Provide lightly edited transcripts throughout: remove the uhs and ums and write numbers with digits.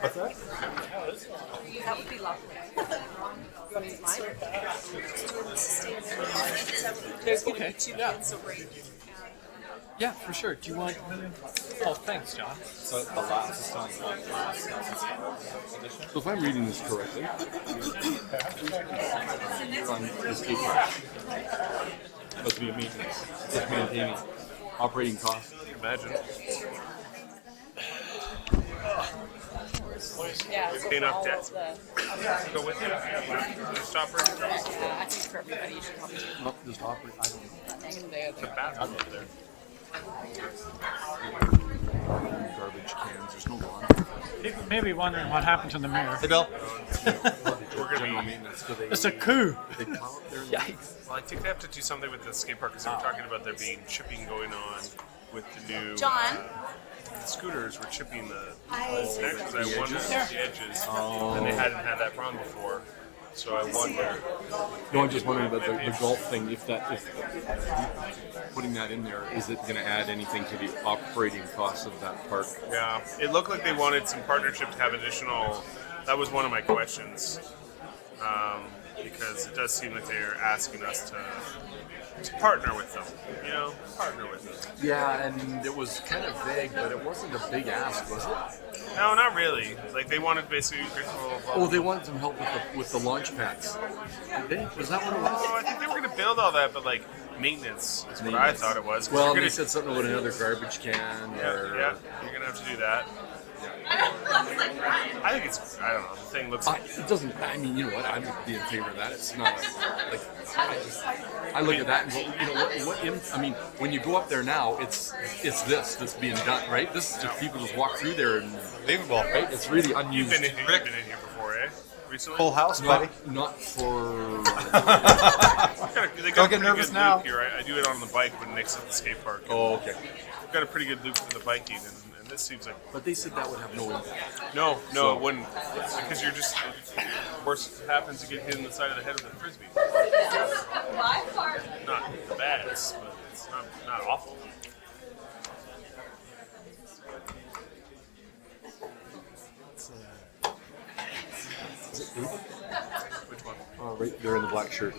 What's that? That would be lovely. You want to use mine? There's going to be 2 cans of rain. Yeah, for sure. Do you want? Oh, thanks, John. So the last is on the last edition. So if I'm reading this correctly, on the skate park, supposed to be a maintenance, just maintaining, operating costs. Imagine. Yeah, We're paying off debt. Go with it. Stop her. I think for everybody you should probably do Not just operate. I don't know. nothing in there. The bathroom over there. Garbage cans. There's no lawn. People may be wondering what happened to the mayor. Hey, Bill. We're gonna General be. maintenance. Do they? It's a coup. They plow up there. Yikes. Well, I think they have to do something with the skate park because they were talking about there being chipping going on with the new John? scooters. Were chipping the I- connections. I wonder edges? the edges, and they hadn't had that problem before. So I wonder. No, I'm just wondering about the golf thing. If putting that in there, is it going to add anything to the operating costs of that park? Yeah, it looked like they wanted some partnership to have additional. That was one of my questions, because it does seem like they're asking us to partner with them. You know, partner with them. Yeah, and it was kind of vague, but it wasn't a big ask, was it? No, not really. Like they wanted basically. Oh, they wanted some help with the launch pads. Did they? Was that what it was? Oh, I think they were going to build all that, but like maintenance is what I Maintenance. thought it was. 'Cause Well, you're they gonna, said something about another garbage can yeah, or. yeah, you're gonna have to do that. I think it's. I don't know. The thing looks. It doesn't. I mean, you know what? I would be in favor of that. It's not like. I look at that and go, you know I mean, when you go up there now, it's this that's being done, right? This is just people just walk through there and Unbelievable. right. It's really You've unused. been in here before, eh? Recently. Full house, buddy. Not for. They got Don't a get pretty nervous good now. Loop here. I do it on the bike when Nick's at the skate park. Oh, okay. We've got a pretty good loop for the biking, and this seems like But they said that would have no impact. no, So- it wouldn't, because you're just worst happens to get hit in the side of the head with a frisbee. My part. Not the baddest, but it's not awful. Which one? Oh, right there in the black shirt.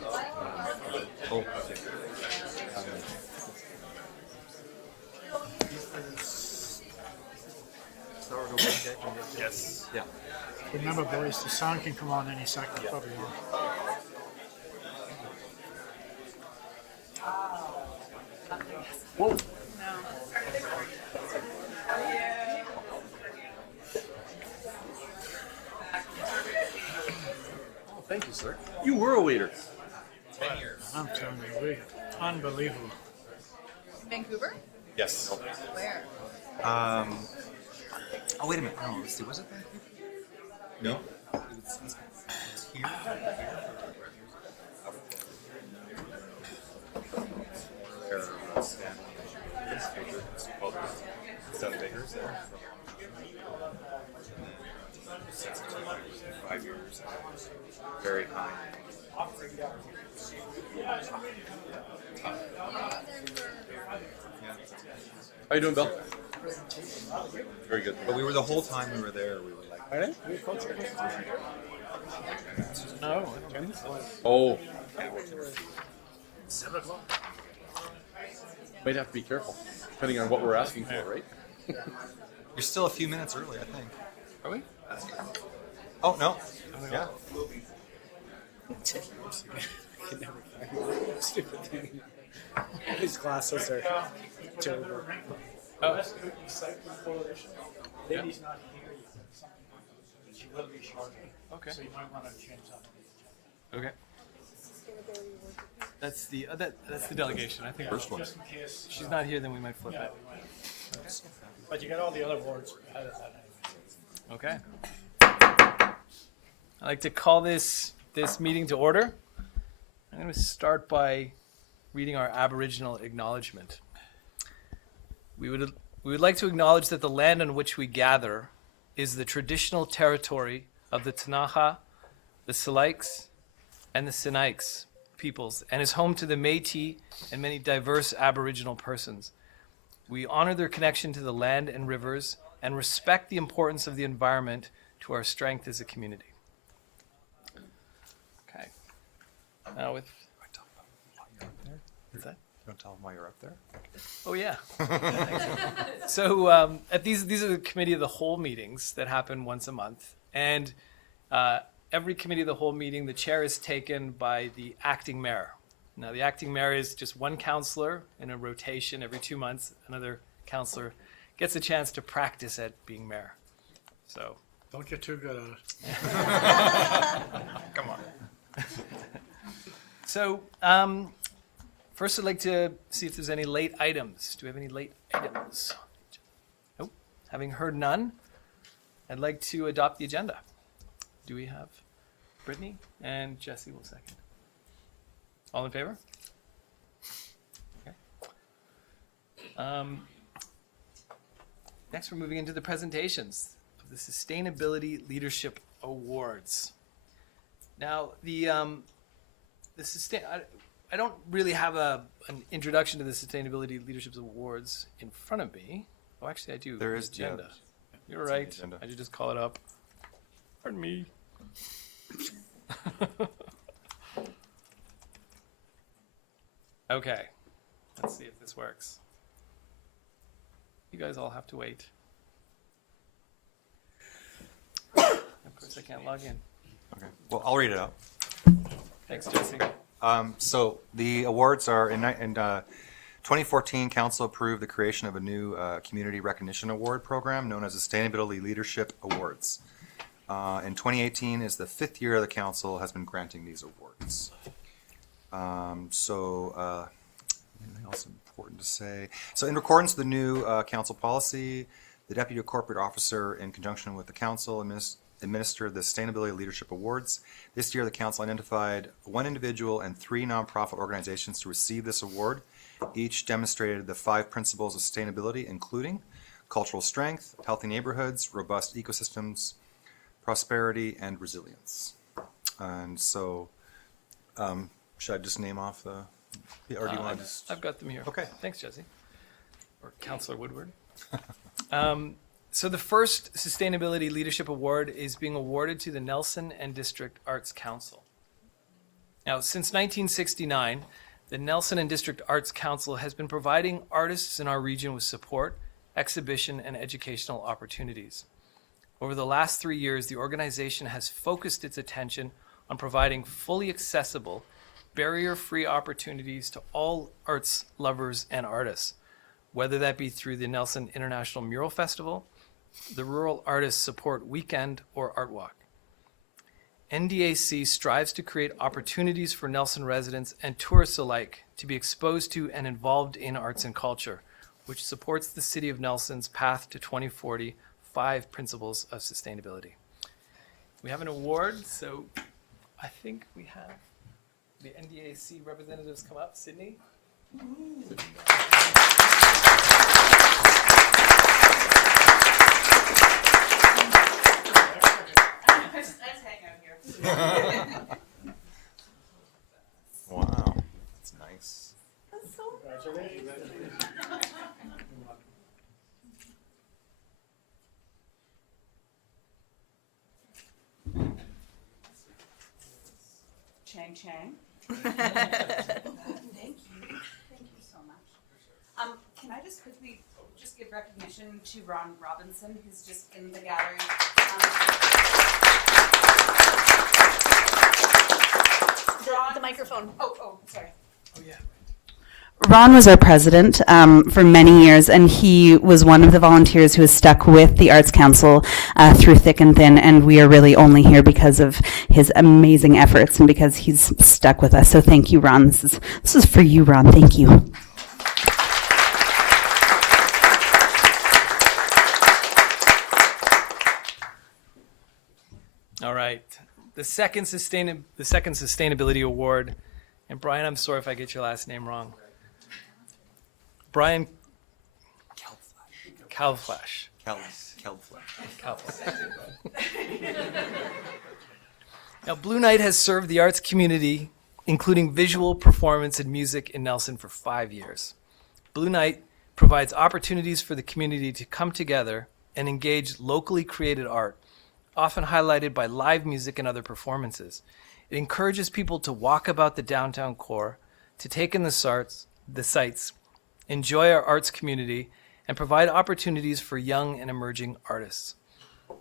Oh, okay. Yes. Yeah. Remember, boys, the sound can come on any second. Probably won't. Whoa. Oh, thank you, sir. You were a waiter. I'm telling you, unbelievable. Vancouver? Yes. Where? Oh, wait a minute. No, let's see. Was it Vancouver? No. It's here. Their Seven acres there. 5 years. Very high. How you doing, Bill? Very good. But we were the whole time we were there. We were like, No, I don't think so. Oh, 7 o'clock. might have to be careful, depending on what we're asking for, right? you're still a few minutes early, I think. Are we? Oh no. Yeah. Stupid thing. His glasses are terrible. Lady's not here yet. She will be shortly. Okay. So you might want to change that. Okay. That's the that's the delegation. I think First one. Just in case. she's not here, then we might flip it. But you got all the other boards ahead of that anyway. Okay. I'd like to call this meeting to order. I'm going to start by reading our Aboriginal Acknowledgement. We would like to acknowledge that the land on which we gather is the traditional territory of the Kootenay, the Sileiks, and the Sinaiks peoples, and is home to the Métis and many diverse Aboriginal persons. We honor their connection to the land and rivers and respect the importance of the environment to our strength as a community. Okay. Now with... What's that? Don't tell them why you're up there. Oh, yeah. So these are the Committee of the Whole meetings that happen once a month. And every Committee of the Whole meeting, the chair is taken by the acting mayor. Now, the acting mayor is just one councillor in a rotation every 2 months. Another councillor gets a chance to practice at being mayor. So, Don't get too good at it. Come on. so first I'd like to see if there's any late items. Do we have any late items? Nope. Having heard none, I'd like to adopt the agenda. Do we have Brittany? And Jesse will second. All in favor? Okay. Next, we're moving into the presentations of the Sustainability Leadership Awards. Now, I don't really have an introduction to the Sustainability Leadership Awards in front of me. Oh, actually, I do. There is, the agenda. yeah. You're right. Agenda. I should just call it up. Pardon me. Okay. Let's see if this works. You guys all have to wait. Of course, I can't log in. Okay. Well, I'll read it out. Thanks, Jesse. So the awards are in 2014, Council approved the creation of a new Community Recognition Award program known as Sustainability Leadership Awards. In 2018 is the 5th year the Council has been granting these awards. Anything else important to say? So in accordance with the new Council policy, the Deputy Corporate Officer, in conjunction with the Council, administered the Sustainability Leadership Awards. This year, the Council identified 1 individual and 3 nonprofit organizations to receive this award. Each demonstrated the 5 principles of sustainability, including cultural strength, healthy neighborhoods, robust ecosystems, prosperity, and resilience. And so, should I just name off the, or do you want to just? I've got them here. Okay. Thanks, Jesse. Or Councillor Woodward. So the first Sustainability Leadership Award is being awarded to the Nelson and District Arts Council. Now, since 1969, the Nelson and District Arts Council has been providing artists in our region with support, exhibition, and educational opportunities. Over the last 3 years, the organization has focused its attention on providing fully accessible, barrier-free opportunities to all arts lovers and artists, whether that be through the Nelson International Mural Festival, the Rural Artists Support Weekend, or Art Walk. NDAC strives to create opportunities for Nelson residents and tourists alike to be exposed to and involved in arts and culture, which supports the City of Nelson's path to 2040 5 principles of sustainability. We have an award, so I think we have the NDAC representatives come up. Sydney? Let's hang out here. Wow, that's nice. That's so Chang Chang. Thank you. Thank you so much. Can I just quickly just give recognition to Ron Robinson, who's just in the gallery. The microphone. Oh, sorry. Oh, yeah. Ron was our president for many years, and he was one of the volunteers who has stuck with the Arts Council through thick and thin, and we are really only here because of his amazing efforts and because he's stuck with us. So thank you, Ron. This is for you, Ron. Thank you. All right. The second sustainability award, and Brian, I'm sorry if I get your last name wrong. Brian Kalflash. Now, Blue Night has served the arts community, including visual, performance, and music in Nelson for 5 years. Blue Night provides opportunities for the community to come together and engage locally created art, often highlighted by live music and other performances. It encourages people to walk about the downtown core, to take in the sights, enjoy our arts community, and provide opportunities for young and emerging artists.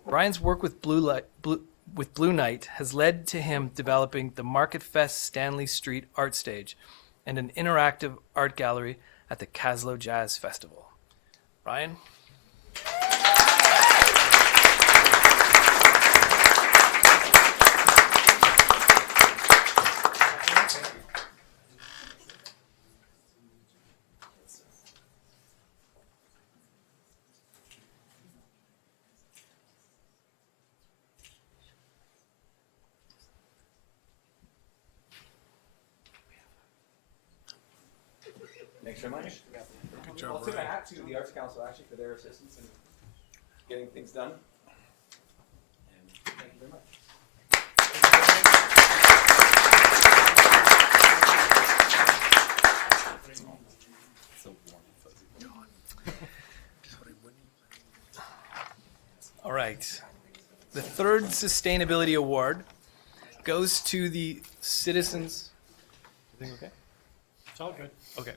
Brian's work with Blue Night has led to him developing the Market Fest Stanley Street Art Stage and an interactive art gallery at the Caslo Jazz Festival. Brian? Thanks very much. Good job, I'll tip my Ryan. hat to the Arts Council actually for their assistance in getting things done. And thank you very much. All right. The third Sustainability Award goes to the Citizens. Everything okay? It's all good. Okay.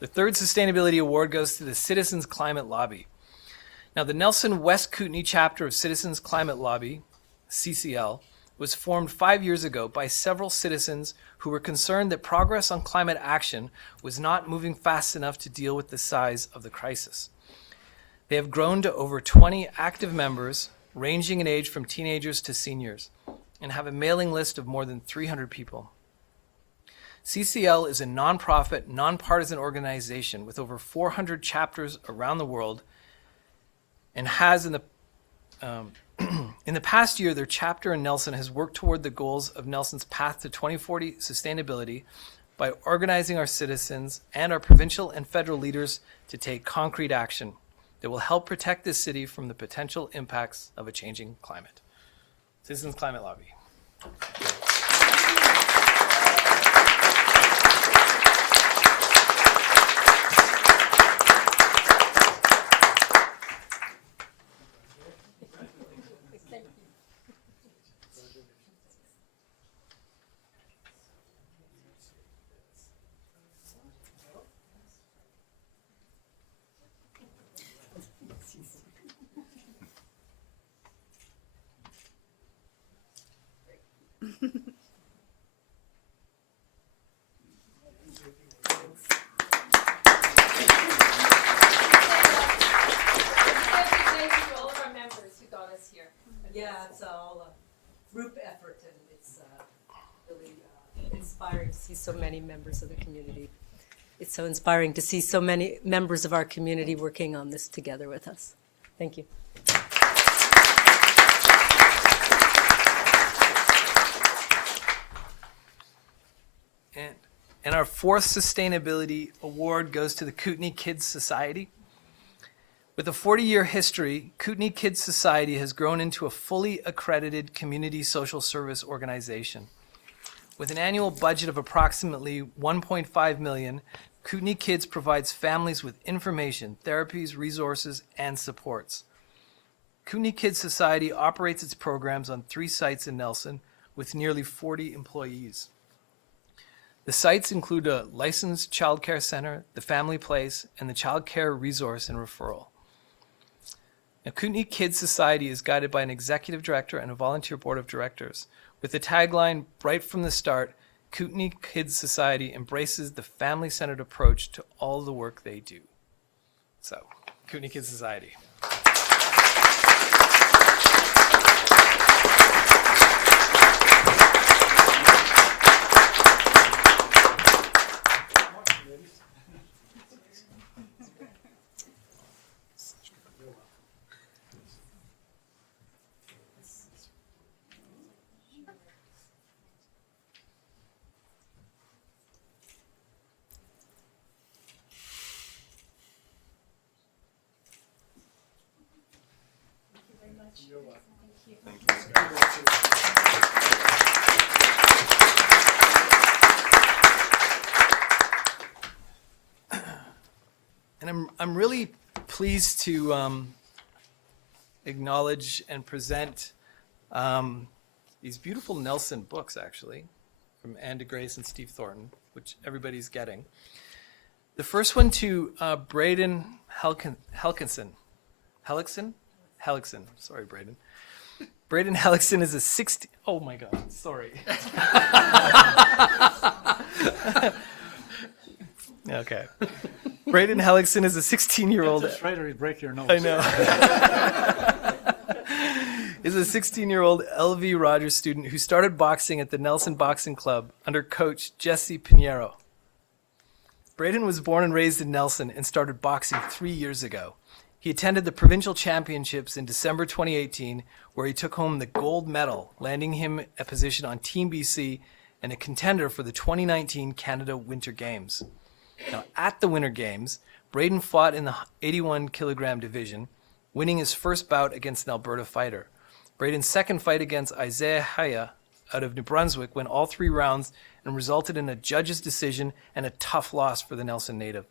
The third Sustainability Award goes to the Citizens Climate Lobby. Now, the Nelson West Kootenay chapter of Citizens Climate Lobby, CCL, was formed 5 years ago by several citizens who were concerned that progress on climate action was not moving fast enough to deal with the size of the crisis. They have grown to over 20 active members, ranging in age from teenagers to seniors, and have a mailing list of more than 300 people. CCL is a nonprofit, nonpartisan organization with over 400 chapters around the world, and has in the past year, their chapter in Nelson has worked toward the goals of Nelson's Path to 2040 sustainability by organizing our citizens and our provincial and federal leaders to take concrete action that will help protect this city from the potential impacts of a changing climate. Citizens Climate Lobby. Thank you to all of our members who got us here. Yeah, it's all a group effort, and it's really inspiring to see so many members of the community. It's so inspiring to see so many members of our community working on this together with us. Thank you. And our fourth Sustainability Award goes to the Kootenay Kids Society. With a 40-year history, Kootenay Kids Society has grown into a fully accredited community social service organization. With an annual budget of approximately $1.5 million, Kootenay Kids provides families with information, therapies, resources, and supports. Kootenay Kids Society operates its programs on 3 sites in Nelson with nearly 40 employees. The sites include a licensed child care center, the family place, and the child care resource and referral. Now, Kootenay Kids Society is guided by an executive director and a volunteer board of directors. With the tagline, right from the start, Kootenay Kids Society embraces the family-centered approach to all the work they do. So, Kootenay Kids Society. And I'm really pleased to acknowledge and present these beautiful Nelson books, actually, from Anne DeGrace and Steve Thornton, which everybody's getting. The first one to Braden Hellickson. Sorry, Braden. Braden Hellickson is a 16. Oh my God, sorry. Okay. Braden Hellickson is a 16-year-old. Just right or you break your nose. I know. Is a 16-year-old LV Rogers student who started boxing at the Nelson Boxing Club under coach Jesse Pinheiro. Braden was born and raised in Nelson and started boxing 3 years ago. He attended the provincial championships in December 2018, where he took home the gold medal, landing him a position on Team BC and a contender for the 2019 Canada Winter Games. Now, at the Winter Games, Braden fought in the 81 kilogram division, winning his first bout against an Alberta fighter. Braden's second fight against Isaiah Haya out of New Brunswick went all 3 rounds and resulted in a judge's decision and a tough loss for the Nelson native.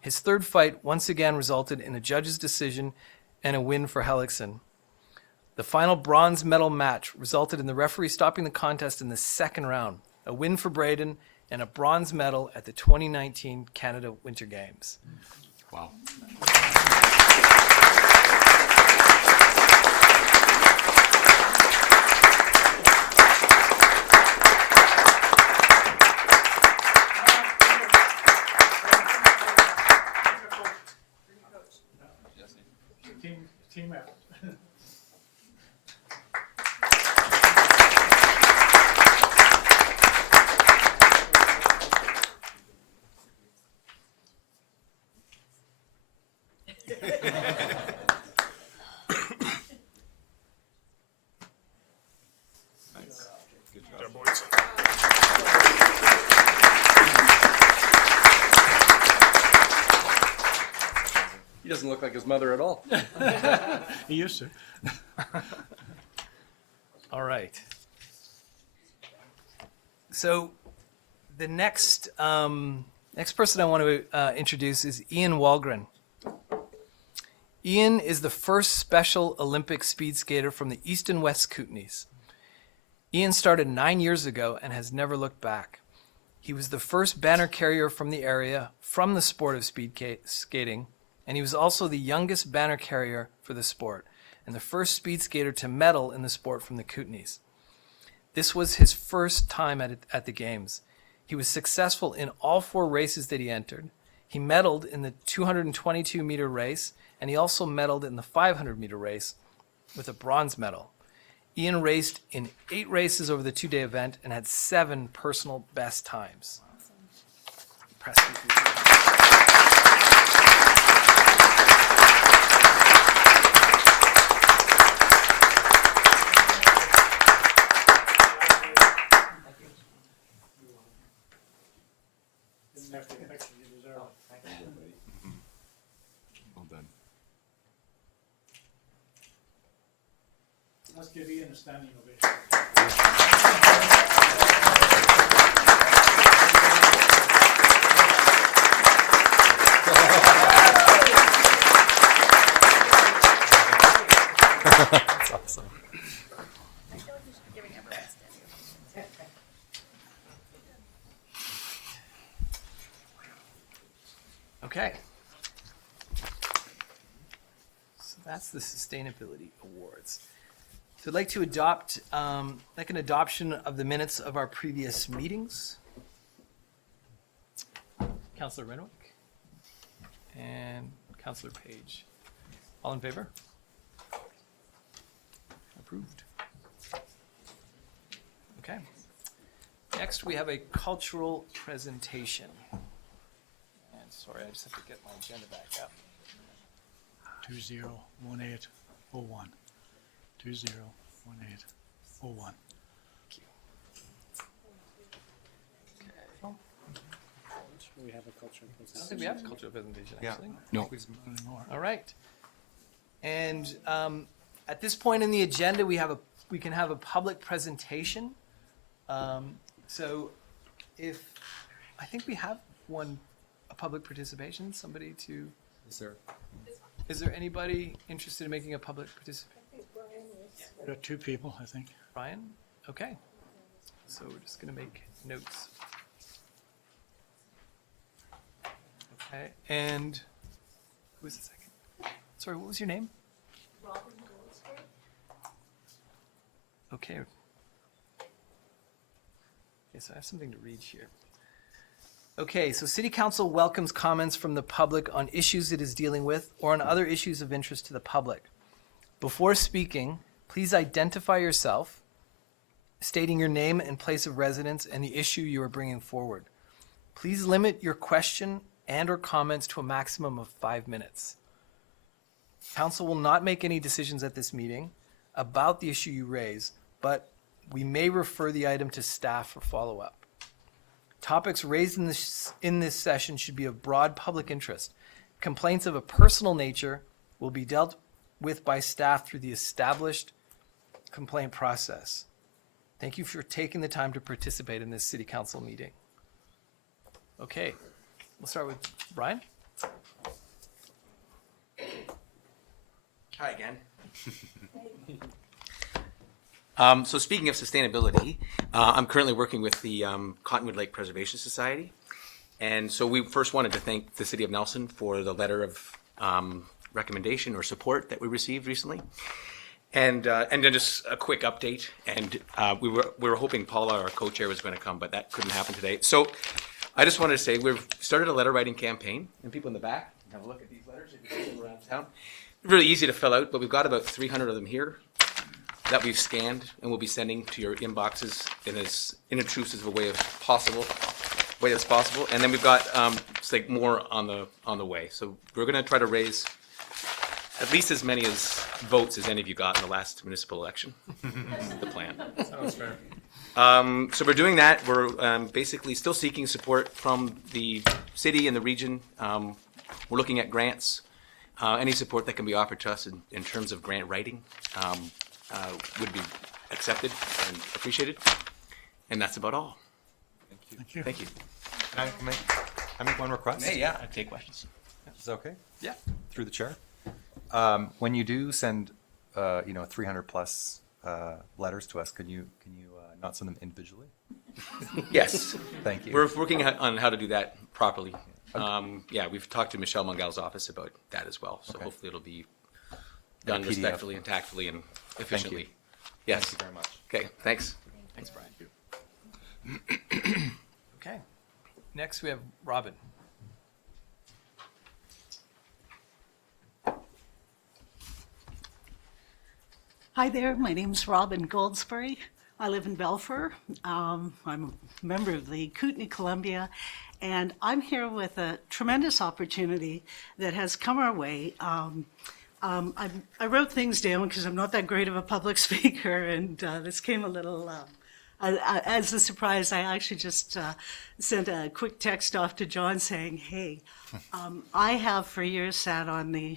His third fight once again resulted in a judge's decision and a win for Hellickson. The final bronze medal match resulted in the referee stopping the contest in the second round, a win for Braden and a bronze medal at the 2019 Canada Winter Games. Wow. Team effort. Good job, boys. He doesn't look like his mother at all. He used to. All right. So the next person I want to introduce is Ian Walgren. Ian is the first Special Olympic speed skater from the East and West Kootenays. Ian started 9 years ago and has never looked back. He was the first banner carrier from the area from the sport of speed skating, and he was also the youngest banner carrier for the sport and the first speed skater to medal in the sport from the Kootenays. This was his first time at the Games. He was successful in all 4 races that he entered. He medaled in the 222-meter race, and he also medaled in the 500-meter race with a bronze medal. Ian raced in 8 races over the 2-day event and had 7 personal best times. Impressive. Didn't have to get extra, you deserve it. Well done. Let's give Ian a standing ovation. That's awesome. Okay. So that's the Sustainability Awards. So I'd like to adopt, like an adoption of the minutes of our previous meetings. Councillor Renwick and Councillor Page. All in favor? Approved. Okay. Next, we have a cultural presentation. And sorry, I just have to get my agenda back up. 201801. 201801. We have a cultural I don't think we have a cultural presentation, Yeah. actually. No. All right. And at this point in the agenda, we can have a public presentation. So if, I think we have a public participation, somebody to Is there anybody interested in making a public participation? There are 2 people, I think. Brian? Okay. So we're just going to make notes. Okay. And who was the second? Sorry, what was your name? Okay. Okay, so I have something to read here. Okay, so City Council welcomes comments from the public on issues it is dealing with or on other issues of interest to the public. Before speaking, please identify yourself, stating your name and place of residence and the issue you are bringing forward. Please limit your question and or comments to a maximum of 5 minutes. Council will not make any decisions at this meeting about the issue you raise, but we may refer the item to staff for follow-up. Topics raised in this session should be of broad public interest. Complaints of a personal nature will be dealt with by staff through the established complaint process. Thank you for taking the time to participate in this City Council meeting. Okay, we'll start with Brian. Hi again. So speaking of sustainability, I'm currently working with the Cottonwood Lake Preservation Society. And so we first wanted to thank the City of Nelson for the letter of recommendation or support that we received recently. And then just a quick update. And we were hoping Paula, our co-chair, was going to come, but that couldn't happen today. So I just wanted to say we've started a letter writing campaign, and people in the back can have a look at these letters if you see them around town. Really easy to fill out, but we've got about 300 of them here that we've scanned and we'll be sending to your inboxes in as inobtrusive a way as possible. And then we've got it's like more on the way. So we're going to try to raise at least as many votes as any of you got in the last municipal election. The plan. Sounds fair. So we're doing that. We're basically still seeking support from the city and the region. We're looking at grants. Any support that can be offered to us in terms of grant writing would be accepted and appreciated. And that's about all. Thank you. Thank you. Can I make one request? Hey, yeah, I take questions. Is that okay? Yeah. Through the chair. When you do send, 300 plus letters to us, can you not send them individually? Yes. Thank you. We're working on how to do that properly. Yeah, we've talked to Michelle Mungal's office about that as well. So hopefully it'll be done respectfully and tactfully and efficiently. Thank you. Yes. Thank you very much. Okay, thanks. Thanks, Brian. Okay. Next, we have Robin. Hi there, my name's Robin Goldsbury. I live in Belfour. I'm a member of the Kootenay Columbia, and I'm here with a tremendous opportunity that has come our way. I wrote things down because I'm not that great of a public speaker, and this came a little as a surprise. I actually just sent a quick text off to John saying, hey, I have for years sat on the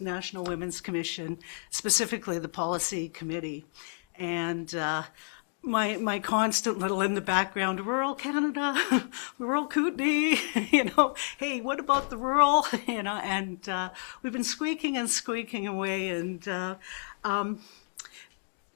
National Women's Commission, specifically the Policy Committee, and my constant little in the background, rural Canada, rural Kootenay, hey, what about the rural, and we've been squeaking away, and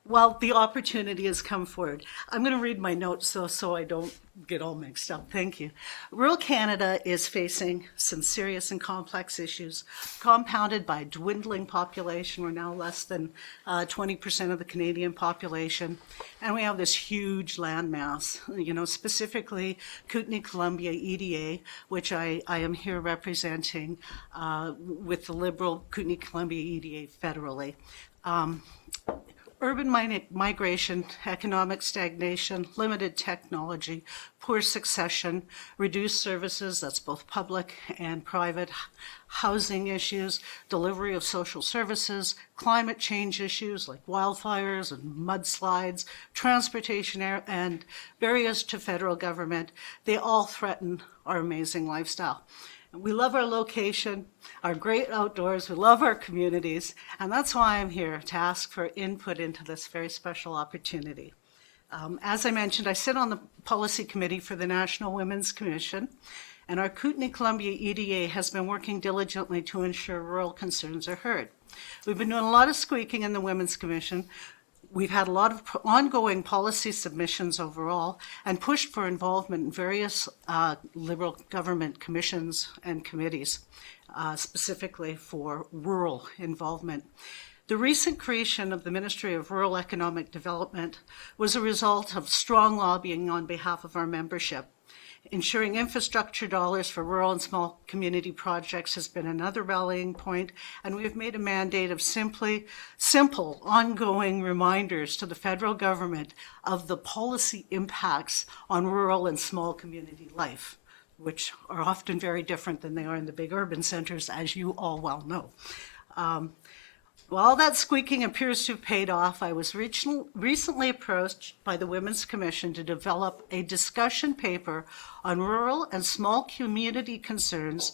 well, the opportunity has come forward. I'm going to read my notes, though, so I don't get all mixed up. Thank you. Rural Canada is facing some serious and complex issues, compounded by a dwindling population. We're now less than 20% of the Canadian population, and we have this huge land mass, specifically Kootenay Columbia EDA, which I am here representing with the Liberal Kootenay Columbia EDA federally. Urban migration, economic stagnation, limited technology, poor succession, reduced services, that's both public and private, housing issues, delivery of social services, climate change issues like wildfires and mudslides, transportation and barriers to federal government, they all threaten our amazing lifestyle. We love our location, our great outdoors, we love our communities, and that's why I'm here to ask for input into this very special opportunity. As I mentioned, I sit on the Policy Committee for the National Women's Commission, and our Kootenay Columbia EDA has been working diligently to ensure rural concerns are heard. We've been doing a lot of squeaking in the Women's Commission. We've had a lot of ongoing policy submissions overall and pushed for involvement in various Liberal government commissions and committees, specifically for rural involvement. The recent creation of the Ministry of Rural Economic Development was a result of strong lobbying on behalf of our membership. Ensuring infrastructure dollars for rural and small community projects has been another rallying point, and we have made a mandate of simple, ongoing reminders to the federal government of the policy impacts on rural and small community life, which are often very different than they are in the big urban centers, as you all well know. While that squeaking appears to have paid off, I was recently approached by the Women's Commission to develop a discussion paper on rural and small community concerns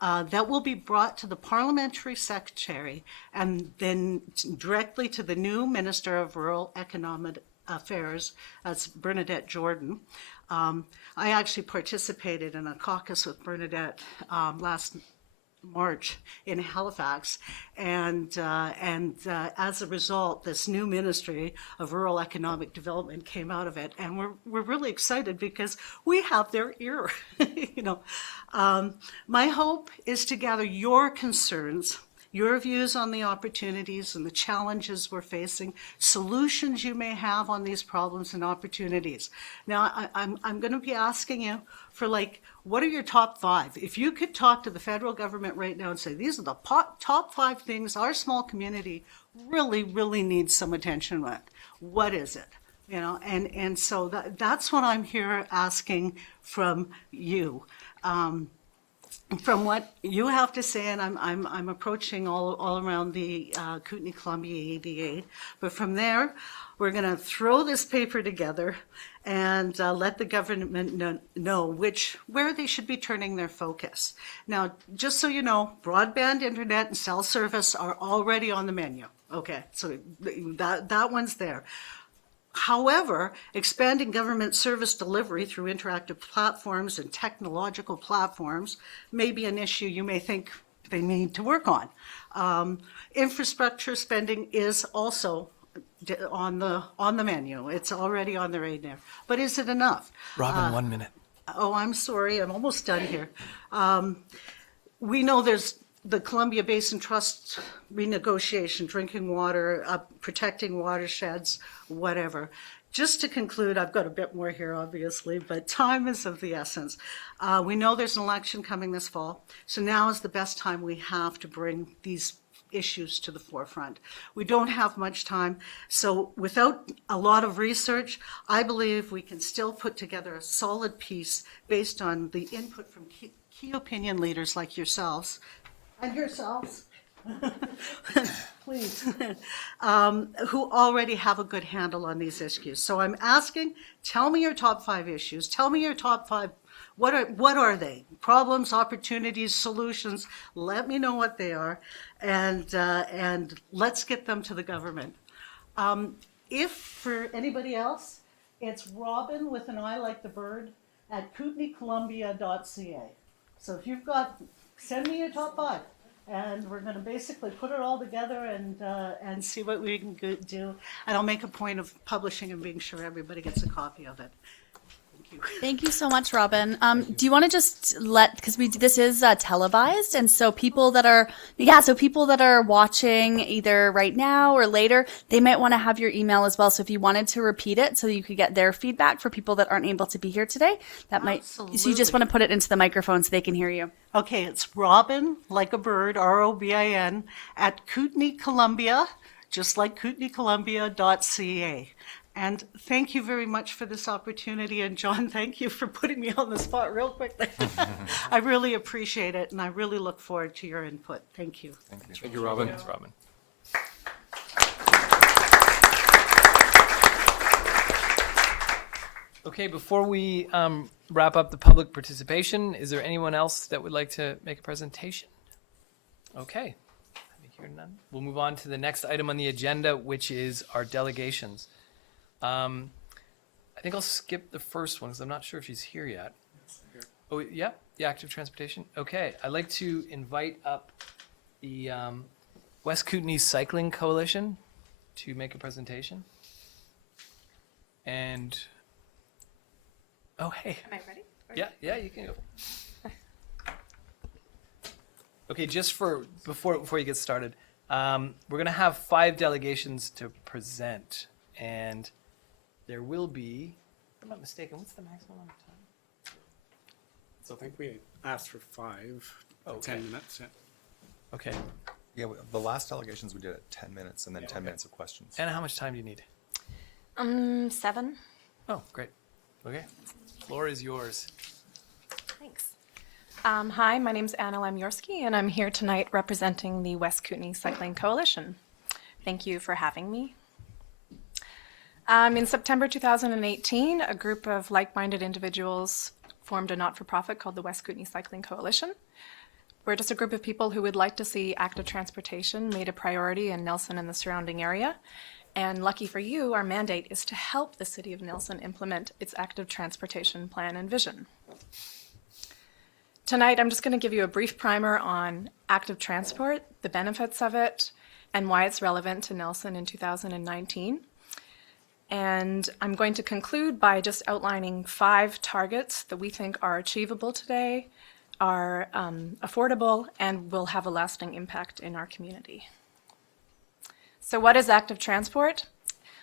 that will be brought to the Parliamentary Secretary and then directly to the new Minister of Rural Economic Affairs, that's Bernadette Jordan. I actually participated in a caucus with Bernadette last March in Halifax, and as a result, this new Ministry of Rural Economic Development came out of it, and we're really excited because we have their ear. My hope is to gather your concerns, your views on the opportunities and the challenges we're facing, solutions you may have on these problems and opportunities. Now, I'm going to be asking you for, like, what are your top 5? If you could talk to the federal government right now and say, these are the top 5 things our small community really, really needs some attention with, what is it? And so that's what I'm here asking from you. From what you have to say, and I'm approaching all around the Kootenay Columbia EDA, but from there, we're going to throw this paper together and let the government know where they should be turning their focus. Now, just so you know, broadband internet and cell service are already on the menu. Okay, so that one's there. However, expanding government service delivery through interactive platforms and technological platforms may be an issue you may think they need to work on. Infrastructure spending is also on the menu. It's already on the radar. But is it enough? Robin, 1 minute. Oh, I'm sorry. I'm almost done here. We know there's the Columbia Basin Trust renegotiation, drinking water, protecting watersheds, whatever. Just to conclude, I've got a bit more here, obviously, but time is of the essence. We know there's an election coming this fall, so now is the best time we have to bring these issues to the forefront. We don't have much time, so without a lot of research, I believe we can still put together a solid piece based on the input from key opinion leaders like yourselves, and yourselves, please, who already have a good handle on these issues. So I'm asking, tell me your top 5 issues. Tell me your top 5. What are they? Problems, opportunities, solutions. Let me know what they are, and let's get them to the government. If for anybody else, it's Robin with an I like the bird at kootenaycolumbia.ca. So if you've got, send me your top 5, and we're going to basically put it all together and see what we can do. And I'll make a point of publishing and being sure everybody gets a copy of it. Thank you so much, Robin. Do you want to just because this is televised, and so people that are watching either right now or later, they might want to have your email as well. So if you wanted to repeat it so you could get their feedback for people that aren't able to be here today, that might, so you just want to put it into the microphone so they can hear you. Okay, it's Robin, like a bird, ROBIN, at Kootenay Columbia, just like kootenaycolumbia.ca. And thank you very much for this opportunity. And John, thank you for putting me on the spot real quick. I really appreciate it, and I really look forward to your input. Thank you. Thank you, Robin. Thanks, Robin. Okay, before we wrap up the public participation, is there anyone else that would like to make a presentation? Okay, I hear none. We'll move on to the next item on the agenda, which is our delegations. I think I'll skip the first one because I'm not sure if she's here yet. Oh, yeah? The active transportation? Okay, I'd like to invite up the West Kootenay Cycling Coalition to make a presentation. And, oh, hey. Am I ready? Yeah, you can go. Okay, just for, before you get started, we're gonna have 5 delegations to present, and there will be, if I'm not mistaken, what's the maximum amount of time? So I think we asked for 5, 10 minutes. Yeah. Okay, Yeah, the last delegations we did at 10 minutes and then 10 minutes of questions. Anna, how much time do you need? 7. Oh, great. Okay, floor is yours. Thanks. Hi, my name's Anna Lamyorski, and I'm here tonight representing the West Kootenay Cycling Coalition. Thank you for having me. In September 2018, a group of like-minded individuals formed a not-for-profit called the West Kootenay Cycling Coalition. We're just a group of people who would like to see active transportation made a priority in Nelson and the surrounding area. And lucky for you, our mandate is to help the City of Nelson implement its active transportation plan and vision. Tonight, I'm just going to give you a brief primer on active transport, the benefits of it, and why it's relevant to Nelson in 2019. And I'm going to conclude by just outlining 5 targets that we think are achievable today, are affordable, and will have a lasting impact in our community. So what is active transport?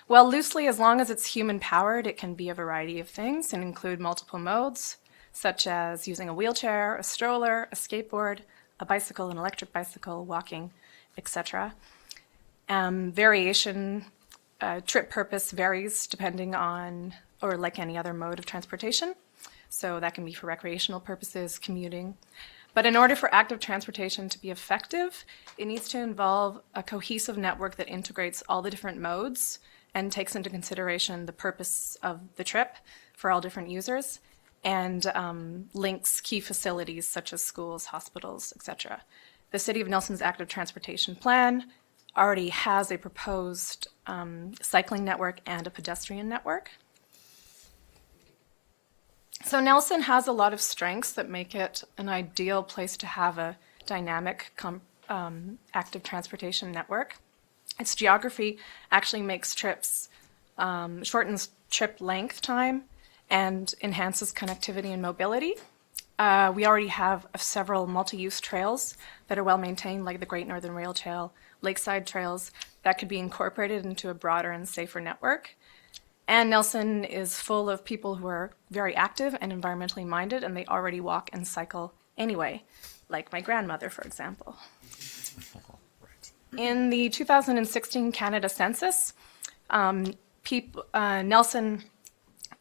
Well, loosely, as long as it's human-powered, it can be a variety of things and include multiple modes, such as using a wheelchair, a stroller, a skateboard, a bicycle, an electric bicycle, walking, etc. Variation, trip purpose varies depending on, or like any other mode of transportation. So that can be for recreational purposes, commuting. But in order for active transportation to be effective, it needs to involve a cohesive network that integrates all the different modes and takes into consideration the purpose of the trip for all different users, and links key facilities such as schools, hospitals, etc. The City of Nelson's active transportation plan already has a proposed cycling network and a pedestrian network. So Nelson has a lot of strengths that make it an ideal place to have a dynamic active transportation network. Its geography actually makes trips, shortens trip length time, and enhances connectivity and mobility. We already have several multi-use trails that are well maintained, like the Great Northern Rail Trail, lakeside trails, that could be incorporated into a broader and safer network. And Nelson is full of people who are very active and environmentally minded, and they already walk and cycle anyway, like my grandmother, for example. In the 2016 Canada Census,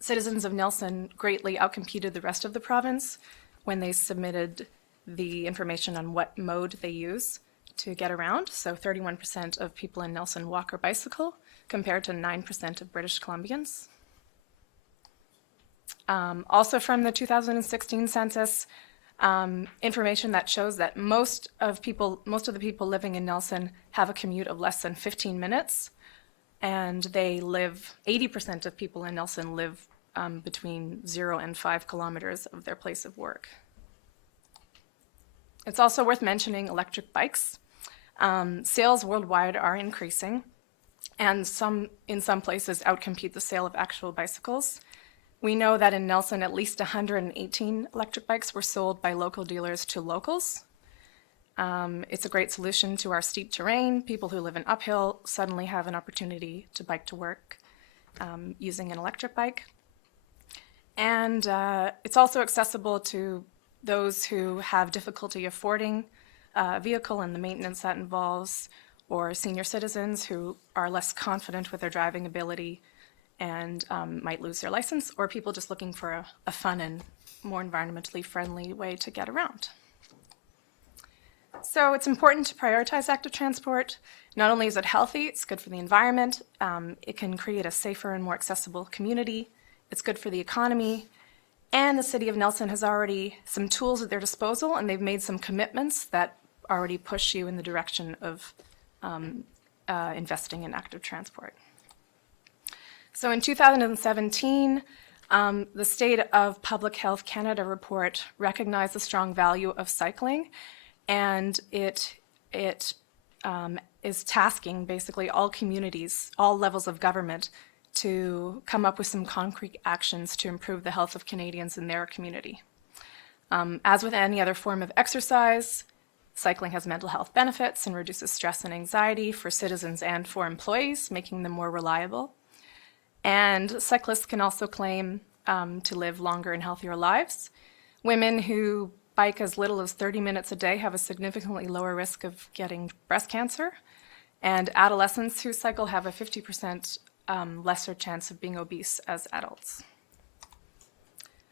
citizens of Nelson greatly outcompeted the rest of the province when they submitted the information on what mode they use to get around. So 31% of people in Nelson walk or bicycle, compared to 9% of British Columbians. Also from the 2016 census, information that shows that most of the people living in Nelson have a commute of less than 15 minutes, and 80% of people in Nelson live between 0 and 5 kilometers of their place of work. It's also worth mentioning electric bikes. Sales worldwide are increasing, and in some places outcompete the sale of actual bicycles. We know that in Nelson, at least 118 electric bikes were sold by local dealers to locals. It's a great solution to our steep terrain. People who live in uphill suddenly have an opportunity to bike to work using an electric bike. And it's also accessible to those who have difficulty affording a vehicle and the maintenance that involves, or senior citizens who are less confident with their driving ability and might lose their license, or people just looking for a fun and more environmentally friendly way to get around. So it's important to prioritize active transport. Not only is it healthy, it's good for the environment, it can create a safer and more accessible community, it's good for the economy, and the City of Nelson has already some tools at their disposal, and they've made some commitments that already push you in the direction of investing in active transport. So in 2017, The State of Public Health Canada report recognized the strong value of cycling, and it is tasking basically all communities, all levels of government, to come up with some concrete actions to improve the health of Canadians in their community. As with any other form of exercise, cycling has mental health benefits and reduces stress and anxiety for citizens and for employees, making them more reliable. And cyclists can also claim to live longer and healthier lives. Women who bike as little as 30 minutes a day have a significantly lower risk of getting breast cancer. And adolescents who cycle have a 50% lesser chance of being obese as adults.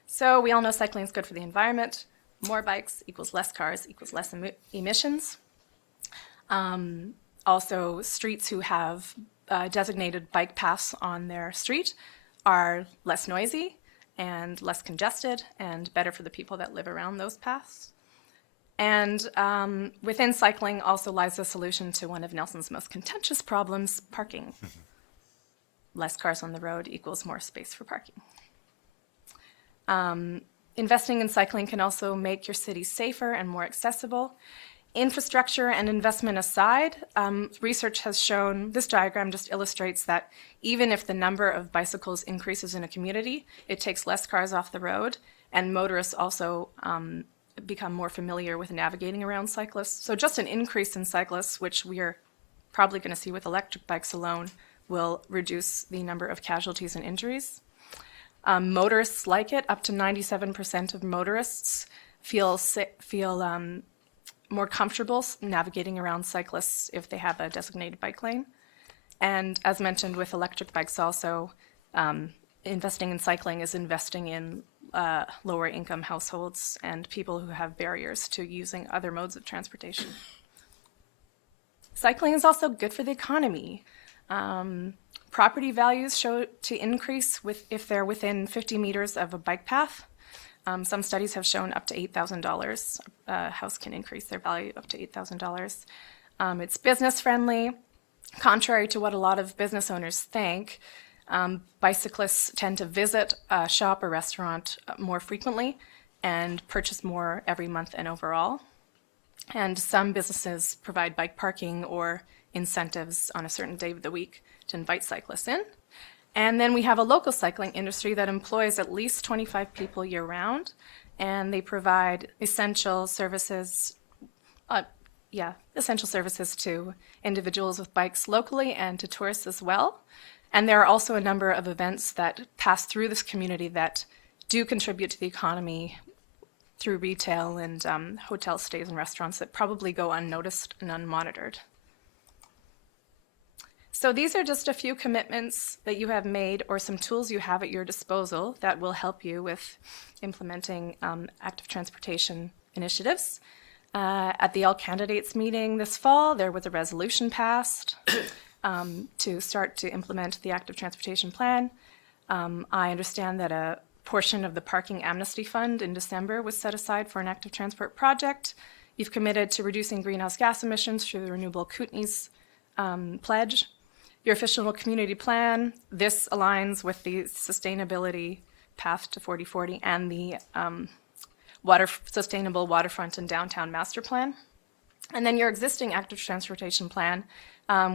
So we all know cycling is good for the environment. More bikes equals less cars equals less emissions. Also, streets who have designated bike paths on their street are less noisy and less congested and better for the people that live around those paths. And within cycling also lies the solution to one of Nelson's most contentious problems, parking. Less cars on the road equals more space for parking. Investing in cycling can also make your city safer and more accessible. Infrastructure and investment aside, research has shown, this diagram just illustrates that even if the number of bicycles increases in a community, it takes less cars off the road, and motorists also become more familiar with navigating around cyclists. So just an increase in cyclists, which we are probably going to see with electric bikes alone, will reduce the number of casualties and injuries. Motorists like it. Up to 97% of motorists feel more comfortable navigating around cyclists if they have a designated bike lane. And as mentioned with electric bikes also, investing in cycling is investing in lower income households and people who have barriers to using other modes of transportation. Cycling is also good for the economy. Property values show to increase if they're within 50 meters of a bike path. Some studies have shown up to $8,000. A house can increase their value up to $8,000. It's business friendly. Contrary to what a lot of business owners think, bicyclists tend to visit a shop or restaurant more frequently and purchase more every month and overall. And some businesses provide bike parking or incentives on a certain day of the week to invite cyclists in. And then we have a local cycling industry that employs at least 25 people year-round, and they provide essential services to individuals with bikes locally and to tourists as well. And there are also a number of events that pass through this community that do contribute to the economy through retail and hotel stays and restaurants that probably go unnoticed and unmonitored. So these are just a few commitments that you have made or some tools you have at your disposal that will help you with implementing active transportation initiatives. At the All Candidates meeting this fall, there was a resolution passed to start to implement the active transportation plan. I understand that a portion of the parking amnesty fund in December was set aside for an active transport project. You've committed to reducing greenhouse gas emissions through the Renewable Kootenay's pledge. Your official community plan, this aligns with the sustainability path to 4040 and the sustainable waterfront and downtown master plan. And then your existing active transportation plan,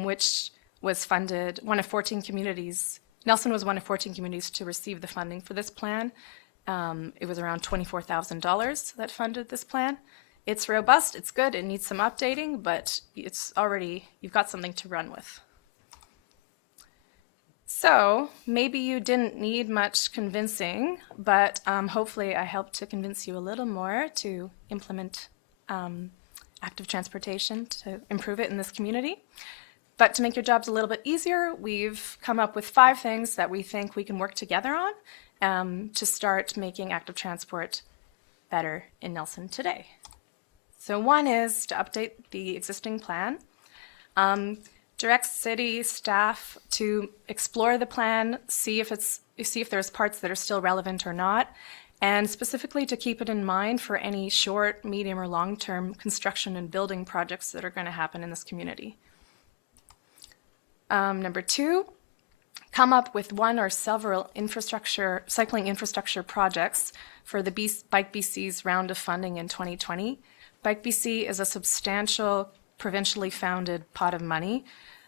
which was funded, one of 14 communities, Nelson was one of 14 communities to receive the funding for this plan. It was around $24,000 that funded this plan. It's robust, it's good, it needs some updating, but it's already, you've got something to run with. So maybe you didn't need much convincing, but hopefully I helped to convince you a little more to implement active transportation to improve it in this community. But to make your jobs a little bit easier, we've come up with 5 things that we think we can work together on to start making active transport better in Nelson today. So one is to update the existing plan. Direct city staff to explore the plan, see if there's parts that are still relevant or not, and specifically to keep it in mind for any short, medium, or long-term construction and building projects that are going to happen in this community. Number 2, come up with one or several cycling infrastructure projects for the Bike BC's round of funding in 2020. Bike BC is a substantial provincially founded pot of money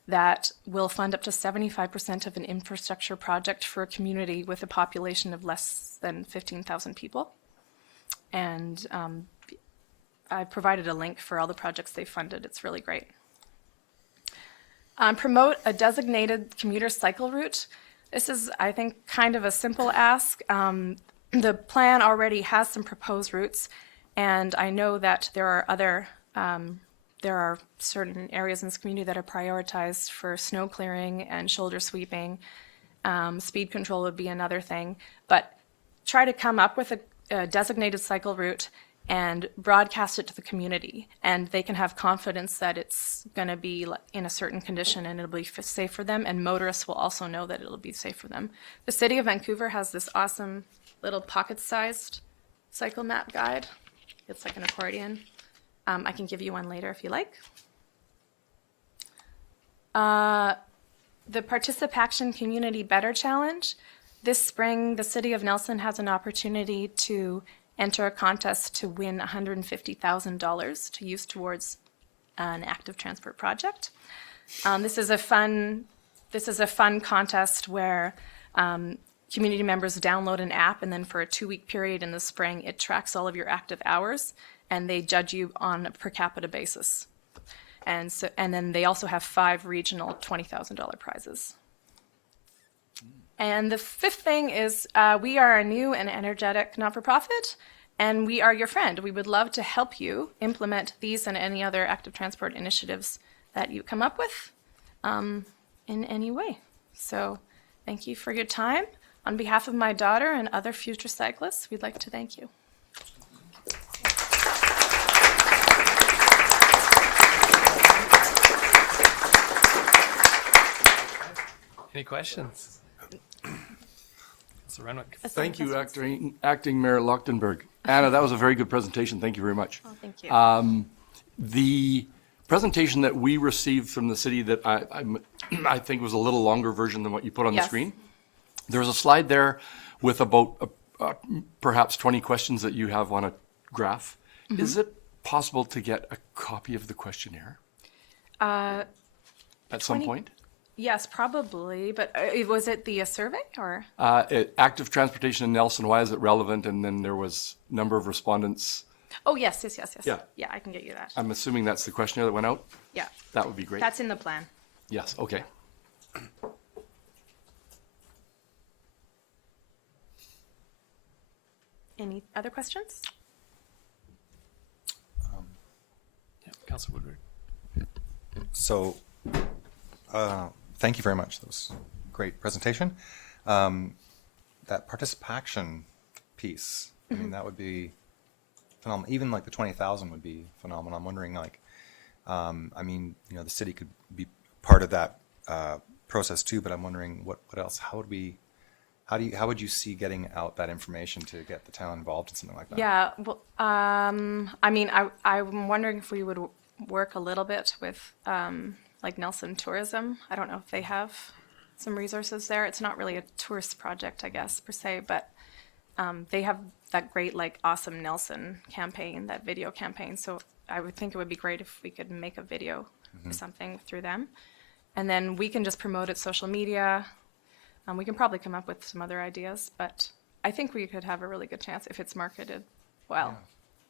that will fund up to 75% of an infrastructure project for a community with a population of less than 15,000 people. And I provided a link for all the projects they funded. It's really great. Promote a designated commuter cycle route. This is, I think, kind of a simple ask. The plan already has some proposed routes, and I know that there are certain areas in this community that are prioritized for snow clearing and shoulder sweeping. Speed control would be another thing, but try to come up with a designated cycle route and broadcast it to the community, and they can have confidence that it's going to be in a certain condition and it'll be safe for them, and motorists will also know that it'll be safe for them. The City of Vancouver has this awesome little pocket-sized cycle map guide. It's like an accordion. I can give you one later if you like. The Participation Community Better Challenge. This spring, the City of Nelson has an opportunity to enter a contest to win $150,000 to use towards an active transport project. This is a fun contest where community members download an app, and then for a 2-week period in the spring, it tracks all of your active hours, and they judge you on a per capita basis. And then they also have 5 regional $20,000 prizes. And the fifth thing is we are a new and energetic not-for-profit, and we are your friend. We would love to help you implement these and any other active transport initiatives that you come up with in any way. So thank you for your time. On behalf of my daughter and other future cyclists, we'd like to thank you. Any questions? Thank you, Acting Mayor Lochtenberg. Anna, that was a very good presentation. Thank you very much. Oh, thank you. The presentation that we received from the city that I think was a little longer version than what you put on the screen. There's a slide there with about perhaps 20 questions that you have on a graph. Mm-hmm. Is it possible to get a copy of the questionnaire at some point? Yes, probably, but was it the survey or? Active transportation in Nelson, why is it relevant? And then there was number of respondents. Oh, yes. Yeah. Yeah, I can get you that. I'm assuming that's the questionnaire that went out? Yeah. That would be great. That's in the plan. Yes, okay. Any other questions? Yeah, Councilor Woodward. So, thank you very much. That was a great presentation. That participation piece, I mean, that would be phenomenal. Even like the 20,000 would be phenomenal. I'm wondering, like, I mean, you know, the city could be part of that process too, but I'm wondering what else? How would you see getting out that information to get the town involved in something like that? Yeah, well, I mean, I'm wondering if we would work a little bit with like Nelson Tourism. I don't know if they have some resources there. It's not really a tourist project, I guess, per se, but they have that great, like, Awesome Nelson campaign, that video campaign. So I would think it would be great if we could make a video or something through them. And then we can just promote it social media. We can probably come up with some other ideas, but I think we could have a really good chance if it's marketed well.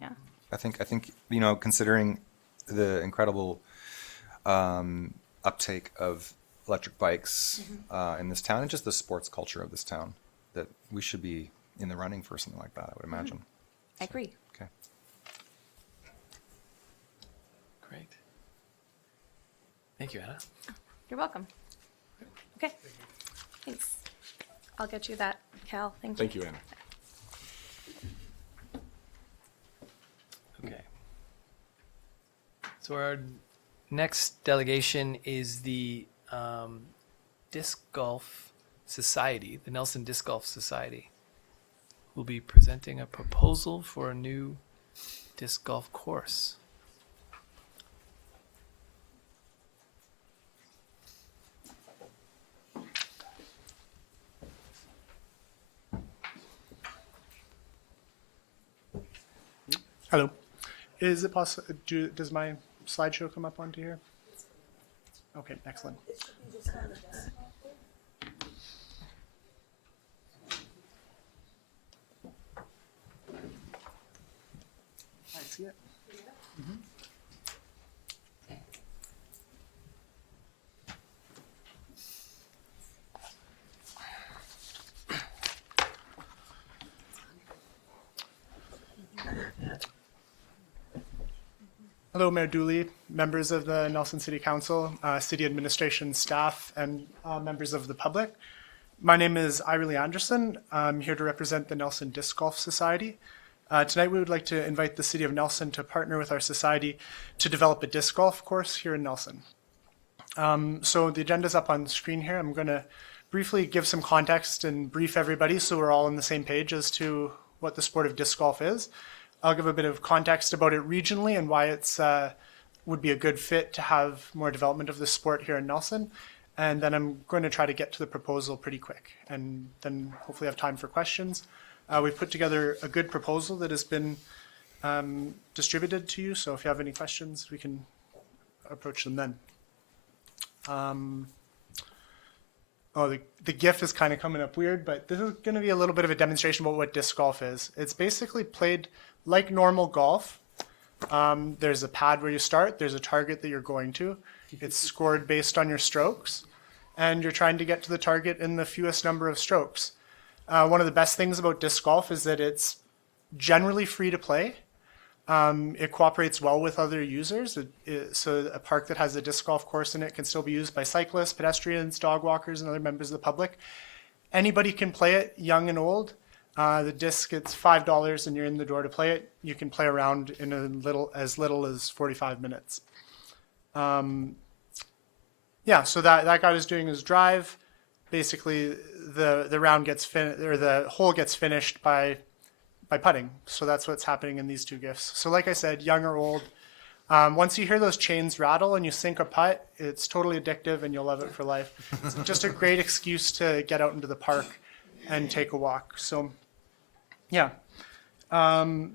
Yeah. I think you know, considering the incredible uptake of electric bikes in this town, and just the sports culture of this town, that we should be in the running for something like that, I would imagine. I agree. Okay. Great. Thank you, Anna. You're welcome. Okay. Thanks. I'll get you that, Cal. Thank you. Thank you, Anna. Okay. So our next delegation is the Disc Golf Society, the Nelson Disc Golf Society. We'll be presenting a proposal for a new disc golf course. Hello. Is it possible, does my slideshow come up onto here? Okay, excellent. I see it. Mhm. Hello, Mayor Dooley, members of the Nelson City Council, city administration staff, and members of the public. My name is Irely Anderson. I'm here to represent the Nelson Disc Golf Society. Tonight we would like to invite the City of Nelson to partner with our society to develop a disc golf course here in Nelson. So the agenda's up on the screen here. I'm going to briefly give some context and brief everybody so we're all on the same page as to what the sport of disc golf is. I'll give a bit of context about it regionally and why it's would be a good fit to have more development of the sport here in Nelson. And then I'm going to try to get to the proposal pretty quick and then hopefully have time for questions. We've put together a good proposal that has been distributed to you. So if you have any questions, we can approach them then. The GIF is kind of coming up weird, but this is going to be a little bit of a demonstration about what disc golf is. It's basically played like normal golf. There's a pad where you start. There's a target that you're going to. It's scored based on your strokes, and you're trying to get to the target in the fewest number of strokes. One of the best things about disc golf is that it's generally free to play. It cooperates well with other users. So a park that has a disc golf course in it can still be used by cyclists, pedestrians, dog walkers, and other members of the public. Anybody can play it, young and old. The disc, it's $5 and you're in the door to play it. You can play around in as little as 45 minutes. Yeah, so that guy was doing his drive. Basically, the round gets the hole gets finished by putting. So that's what's happening in these two GIFs. So like I said, young or old. Once you hear those chains rattle and you sink a putt, it's totally addictive and you'll love it for life. It's just a great excuse to get out into the park and take a walk. So yeah. In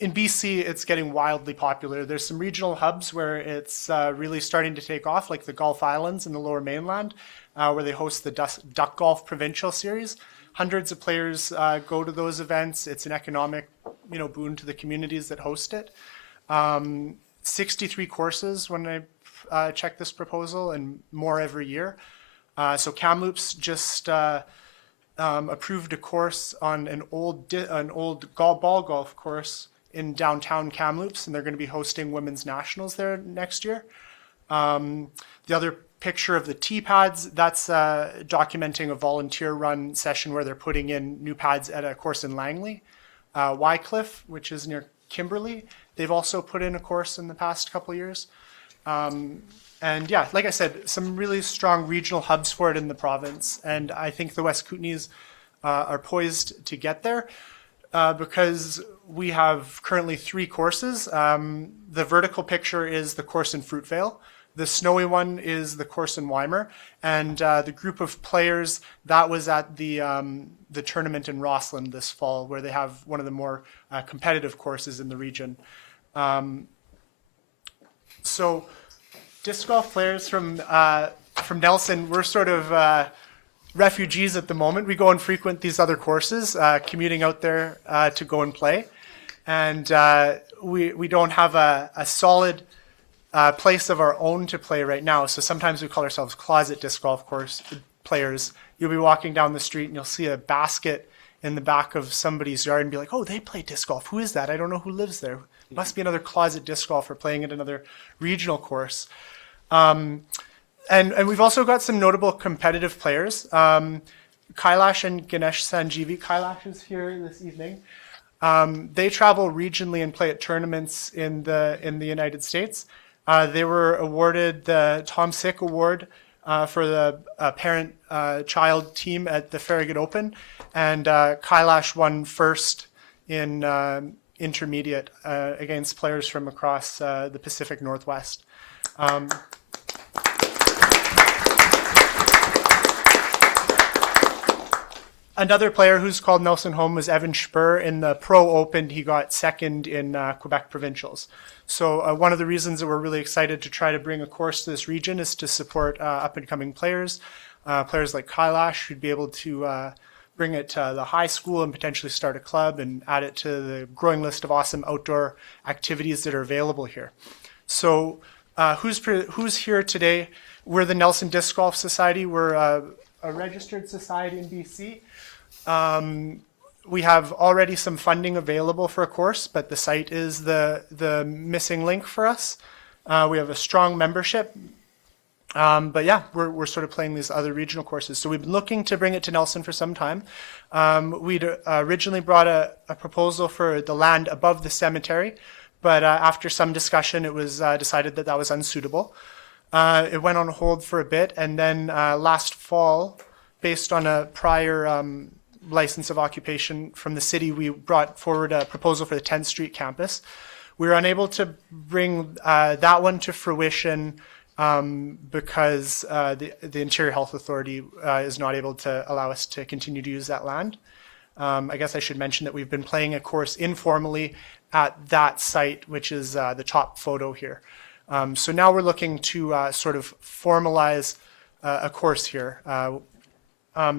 BC, it's getting wildly popular. There's some regional hubs where it's really starting to take off, like the Gulf Islands in the Lower Mainland, where they host the Duck Golf Provincial Series. Hundreds of players go to those events. It's an economic, boon to the communities that host it. 63 courses when I checked this proposal, and more every year. So Kamloops just approved a course on an old ball golf course in downtown Kamloops, and they're going to be hosting women's nationals there next year. The other picture of the tee pads, that's documenting a volunteer-run session where they're putting in new pads at a course in Langley. Wycliffe, which is near Kimberley, they've also put in a course in the past couple years. And yeah, like I said, some really strong regional hubs for it in the province. And I think the West Kootenays are poised to get there because we have currently 3 courses. The vertical picture is the course in Fruitvale. The snowy one is the course in Weimar. And the group of players, that was at the tournament in Rossland this fall, where they have one of the more competitive courses in the region. So disc golf players from Nelson, we're sort of refugees at the moment. We go and frequent these other courses, commuting out there to go and play. And we don't have a solid place of our own to play right now. So sometimes we call ourselves closet disc golf course players. You'll be walking down the street and you'll see a basket in the back of somebody's yard and be like, oh, they play disc golf. Who is that? I don't know who lives there. Must be another closet disc golfer playing at another regional course. And we've also got some notable competitive players. Kailash and Ganesh Sanjeevi. Kailash is here this evening. They travel regionally and play at tournaments in the United States. They were awarded the Tom Sick Award for the parent-child team at the Farragut Open, and Kailash won first in intermediate against players from across the Pacific Northwest. Another player who's called Nelson home was Evan Spur. In the Pro Open, he got second in Quebec Provincials. So one of the reasons that we're really excited to try to bring a course to this region is to support up-and-coming players, players like Kailash, who'd be able to bring it to the high school and potentially start a club and add it to the growing list of awesome outdoor activities that are available here. So who's here today? We're the Nelson Disc Golf Society. We're a registered society in BC. We have already some funding available for a course, but the site is the missing link for us. We have a strong membership. But yeah, we're sort of playing these other regional courses. So we've been looking to bring it to Nelson for some time. We'd originally brought a proposal for the land above the cemetery, but after some discussion, it was decided that that was unsuitable. It went on hold for a bit, and then last fall, based on a prior license of occupation from the city, we brought forward a proposal for the 10th Street campus. We were unable to bring that one to fruition because the Interior Health Authority is not able to allow us to continue to use that land. I guess I should mention that we've been playing a course informally at that site, which is the top photo here. So now we're looking to sort of formalize a course here.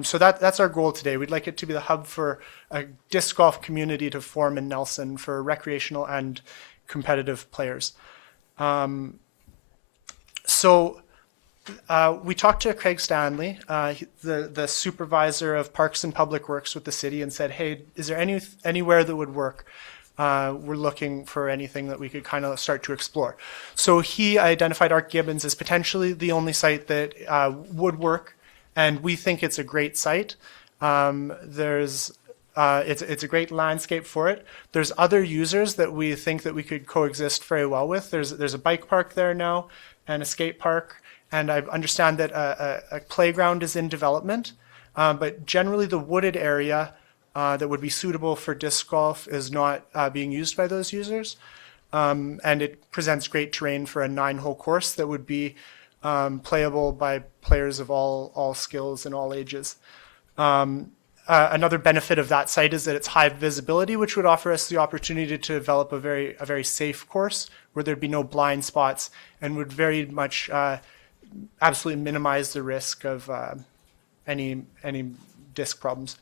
So that's our goal today. We'd like it to be the hub for a disc golf community to form in Nelson for recreational and competitive players. So we talked to Craig Stanley, the supervisor of Parks and Public Works with the city, and said, hey, is there anywhere that would work? We're looking for anything that we could kind of start to explore. So he identified Art Gibbons as potentially the only site that would work, and we think it's a great site. It's a great landscape for it. There's other users that we think that we could coexist very well with. There's a bike park there now and a skate park, and I understand that a playground is in development, but generally the wooded area that would be suitable for disc golf is not being used by those users. And it presents great terrain for a 9-hole course that would be playable by players of all skills and all ages. Another benefit of that site is that it's high visibility, which would offer us the opportunity to develop a very safe course where there'd be no blind spots and would very much absolutely minimize the risk of any disc problems.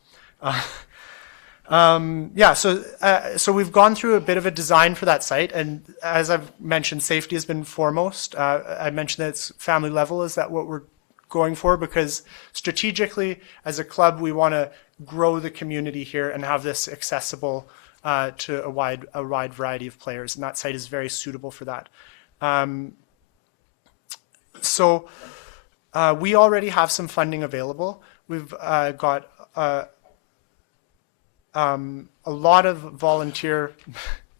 So we've gone through a bit of a design for that site, and as I've mentioned, safety has been foremost. I mentioned that it's family level. Is that what we're going for? Because strategically, as a club, we want to grow the community here and have this accessible to a wide variety of players, and that site is very suitable for that. So we already have some funding available. We've got a lot of volunteer,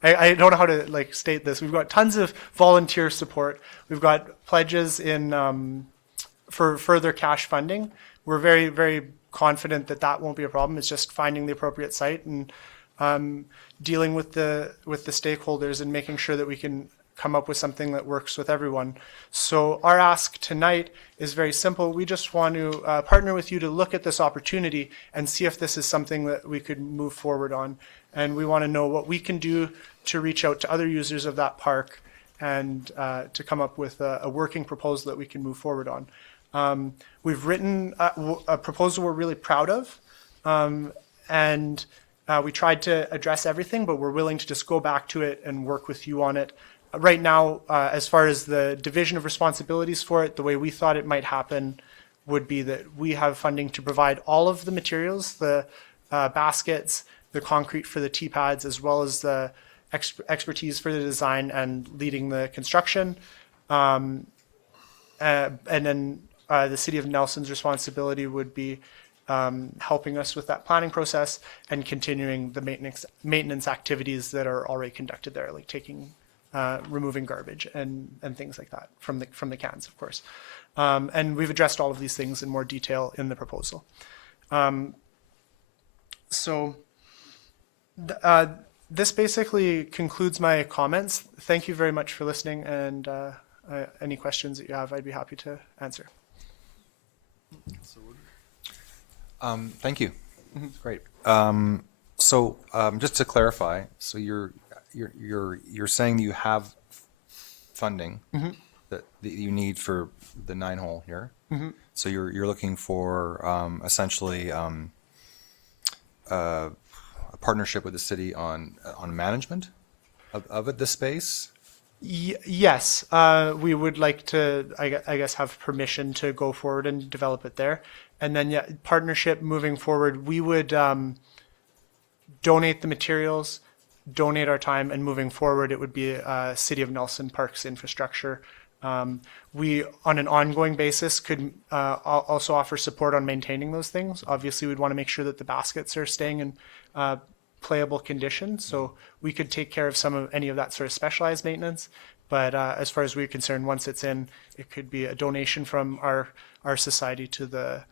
I don't know how to state this. We've got tons of volunteer support. We've got pledges in for further cash funding. We're very, very confident that that won't be a problem. It's just finding the appropriate site and dealing with the stakeholders and making sure that we can come up with something that works with everyone. So our ask tonight is very simple. We just want to partner with you to look at this opportunity and see if this is something that we could move forward on. And we want to know what we can do to reach out to other users of that park and to come up with a working proposal that we can move forward on. We've written a proposal we're really proud of, and we tried to address everything, but we're willing to just go back to it and work with you on it. Right now, as far as the division of responsibilities for it, the way we thought it might happen would be that we have funding to provide all of the materials, the baskets, the concrete for the tee pads, as well as the expertise for the design and leading the construction. And then the City of Nelson's responsibility would be helping us with that planning process and continuing the maintenance activities that are already conducted there, like removing garbage and things like that from the cans, of course. And we've addressed all of these things in more detail in the proposal. This basically concludes my comments. Thank you very much for listening, and any questions that you have, I'd be happy to answer. Thank you. That's great. So just to clarify, so you're saying that you have funding that you need for the 9-hole here. So you're looking for essentially a partnership with the city on management of the space. Yes, we would like to, I guess, have permission to go forward and develop it there. And then, yeah, partnership moving forward, we would donate the materials, donate our time, and moving forward, it would be City of Nelson Parks infrastructure. We, on an ongoing basis, could also offer support on maintaining those things. Obviously, we'd want to make sure that the baskets are staying in playable condition, so we could take care of any of that sort of specialized maintenance. But as far as we're concerned, once it's in, it could be a donation from our society to the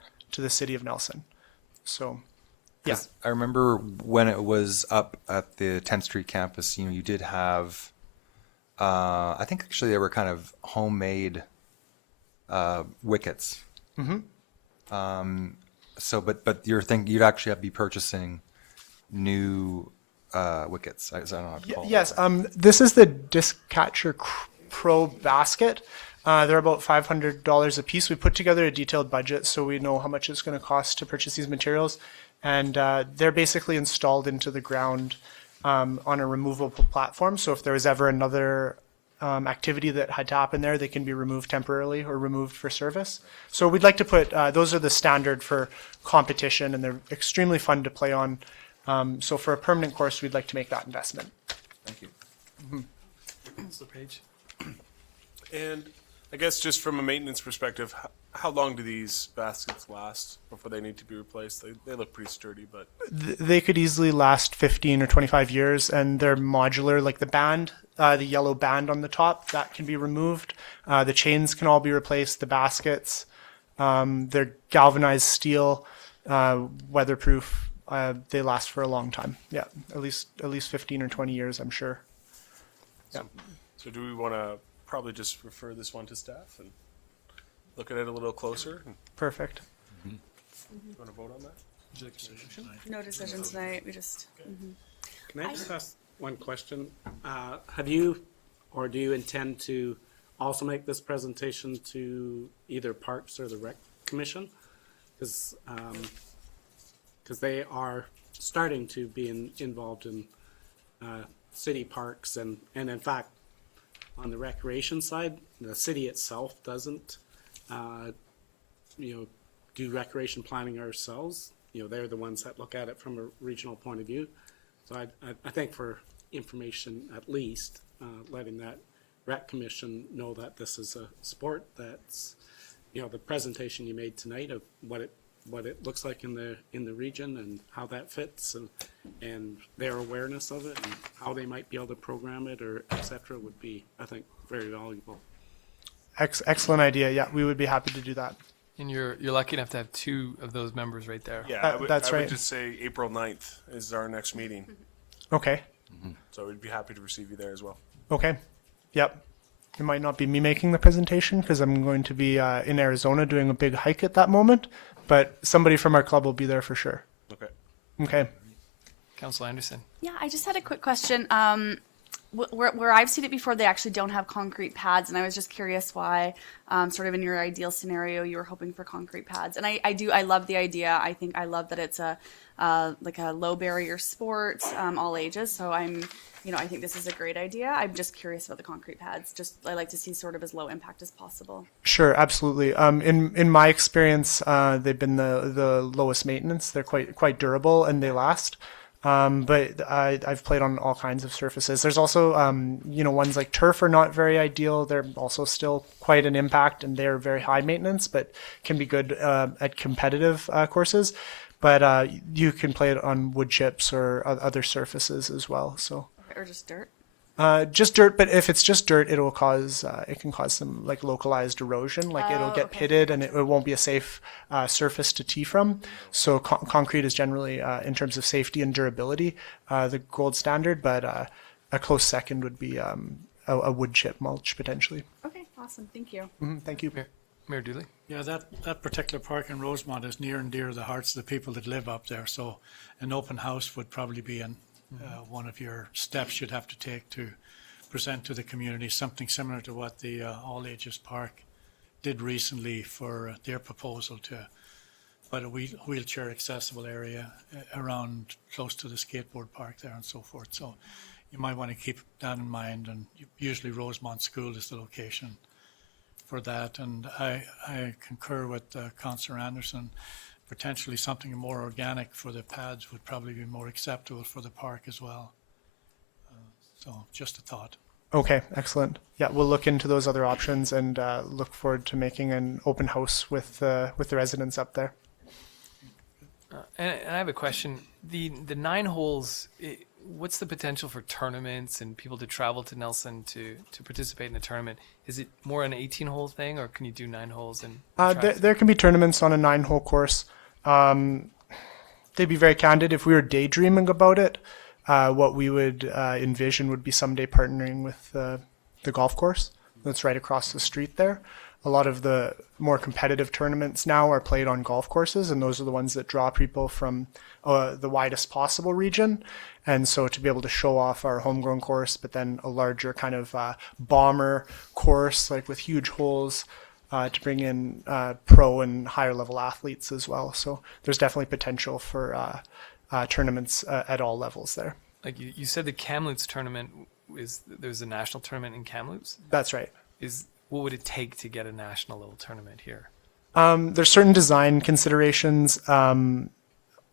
City of Nelson. So, yeah. I remember when it was up at the 10th Street campus, you did have, I think actually they were kind of homemade wickets. So, but you're thinking you'd actually have to be purchasing new wickets. I don't know how to call Yes, this is the Disc Catcher Pro basket. They're about $500 a piece. We put together a detailed budget so we know how much it's going to cost to purchase these materials. And they're basically installed into the ground on a removable platform. So if there was ever another activity that had to happen there, they can be removed temporarily or removed for service. So we'd like to put, those are the standard for competition, and they're extremely fun to play on. So for a permanent course, we'd like to make that investment. Thank you. That's the page. And I guess just from a maintenance perspective, how long do these baskets last before they need to be replaced? They look pretty sturdy, but They could easily last 15 or 25 years, and they're modular, like the band, the yellow band on the top, that can be removed. The chains can all be replaced, the baskets. They're galvanized steel, weatherproof. They last for a long time. Yeah, at least 15 or 20 years, I'm sure. Yeah. So do we want to probably just refer this one to staff and look at it a little closer? Perfect. You want to vote on that? No decision tonight. We just. Can I just ask one question? Have you, or do you intend to also make this presentation to either Parks or the Rec Commission? Because they are starting to be involved in city parks, and in fact, on the recreation side, the city itself doesn't, do recreation planning ourselves. They're the ones that look at it from a regional point of view. So I think for information, at least, letting that Rec Commission know that this is a sport that's, the presentation you made tonight of what it looks like in the region and how that fits, and their awareness of it and how they might be able to program it or et cetera would be, I think, very valuable. Excellent idea. Yeah, we would be happy to do that. And you're lucky enough to have two of those members right there. Yeah, that's I would right. just say April 9th is our next meeting. Okay. So we'd be happy to receive you there as well. Okay. Yep. It might not be me making the presentation because I'm going to be in Arizona doing a big hike at that moment, but somebody from our club will be there for sure. Okay. Okay. Councillor Anderson. Yeah, I just had a quick question. Where I've seen it before, they actually don't have concrete pads, and I was just curious why, sort of in your ideal scenario, you were hoping for concrete pads. And I love the idea. I love that it's like a low barrier sport, all ages. So I think this is a great idea. I'm just curious about the concrete pads. I like to see sort of as low impact as possible. Sure, absolutely. In my experience, they've been the lowest maintenance. They're quite durable and they last. But I've played on all kinds of surfaces. There's also, ones like turf are not very ideal. They're also still quite an impact, and they're very high maintenance, but can be good at competitive courses. But you can play it on wood chips or other surfaces as well. So. Or just dirt? Just dirt, but if it's just dirt, it can cause some like localized erosion. Like it'll get pitted, and it won't be a safe surface to tee from. So concrete is generally, in terms of safety and durability, the gold standard. But a close second would be a wood chip mulch potentially. Okay, awesome. Thank you. Thank you. Mayor Dooley? Yeah, that particular park in Rosemont is near and dear to the hearts of the people that live up there. So an open house would probably be one of your steps you'd have to take to present to the community, something similar to what the All Ages Park did recently for their proposal to put a wheelchair accessible area around close to the skateboard park there and so forth. So you might want to keep that in mind, and usually Rosemont School is the location for that. And I concur with Councillor Anderson. Potentially something more organic for the pads would probably be more acceptable for the park as well. So just a thought. Okay, excellent. Yeah, we'll look into those other options and look forward to making an open house with the residents up there. And I have a question. The 9 holes, what's the potential for tournaments and people to travel to Nelson to participate in the tournament? Is it more an 18-hole thing, or can you do 9 holes? And there can be tournaments on a 9-hole course. To be very candid, if we were daydreaming about it, what we would envision would be someday partnering with the golf course that's right across the street there. A lot of the more competitive tournaments now are played on golf courses, and those are the ones that draw people from the widest possible region. And so to be able to show off our homegrown course, but then a larger kind of bomber course, like with huge holes, to bring in pro and higher level athletes as well. So there's definitely potential for tournaments at all levels there. Like you said, the Kamloops tournament there's a national tournament in Kamloops? That's right. What would it take to get a national level tournament here? There's certain design considerations.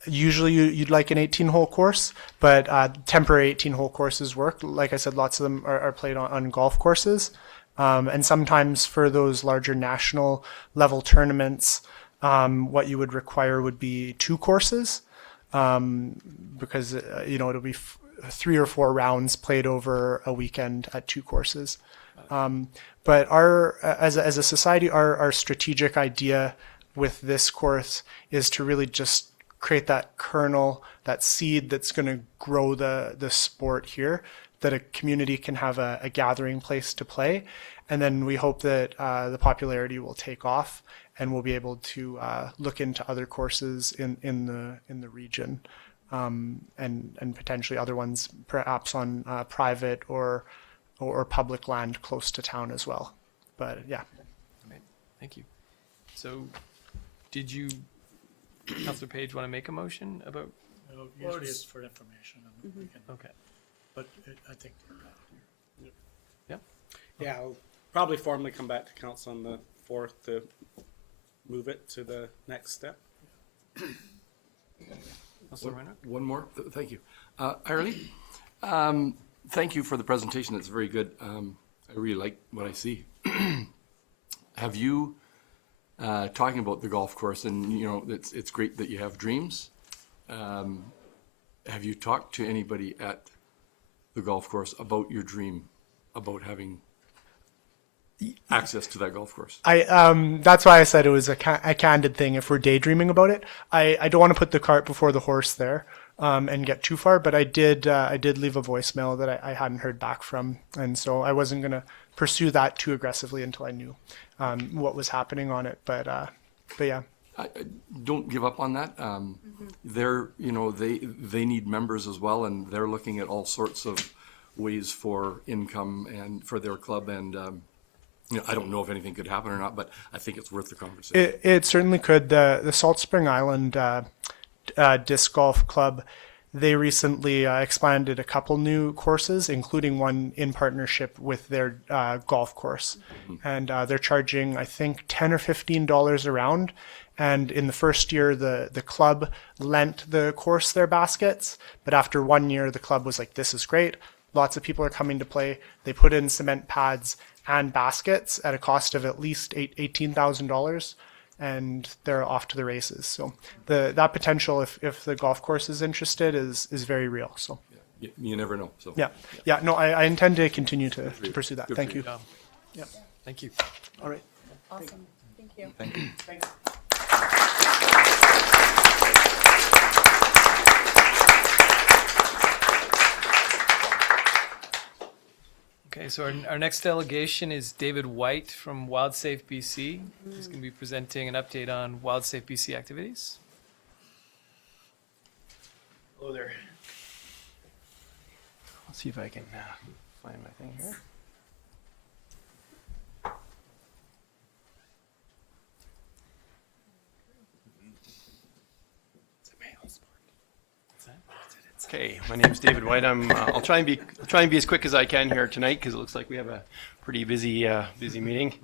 Usually you'd like an 18-hole course, but temporary 18-hole courses work. Like I said, lots of them are played on golf courses. And sometimes for those larger national level tournaments, what you would require would be 2 courses, because it'll be 3 or 4 rounds played over a weekend at 2 courses. But as a society, our strategic idea with this course is to really just create that kernel, that seed that's going to grow the sport here, that a community can have a gathering place to play. And then we hope that the popularity will take off, and we'll be able to look into other courses in the region, and potentially other ones perhaps on private or public land close to town as well. But yeah. Right. Thank you. So did you, Councillor Page, want to make a motion about? Or it is for information. Okay. But I think. Yep. Yeah, I'll probably formally come back to council on the 4th to move it to the next step. One more. Thank you. Ireland, thank you for the presentation. It's very good. I really like what I see. Have you, talking about the golf course, and it's great that you have dreams. Have you talked to anybody at the golf course about your dream, about having access to that golf course? That's why I said it was a candid thing. If we're daydreaming about it, I don't want to put the cart before the horse there, and get too far. But I did leave a voicemail that I hadn't heard back from, and so I wasn't going to pursue that too aggressively until I knew what was happening on it. But yeah. I don't give up on that. They're, they need members as well, and they're looking at all sorts of ways for income and for their club. And I don't know if anything could happen or not, but I think it's worth the conversation. It certainly could. The Salt Spring Island Disc Golf Club, they recently expanded a couple new courses, including one in partnership with their golf course. And they're charging, I think, $10 or $15 a round. And in the first year, the club lent the course their baskets. But after 1 year, the club was like, this is great. Lots of people are coming to play. They put in cement pads and baskets at a cost of at least $18,000. And they're off to the races. So that potential, if the golf course is interested, is very real. So you never know. So yeah. No, I intend to continue to pursue that. Thank you. Yeah. Thank you. All right. Awesome. Thank you. Thank you. Thanks. Okay. Okay, so our next delegation is David White from Wildsafe BC. He's going to be presenting an update on Wildsafe BC activities. Hello there. Let's see if I can find my thing here. Okay, my name is David White. I'll try and be as quick as I can here tonight because it looks like we have a pretty busy meeting.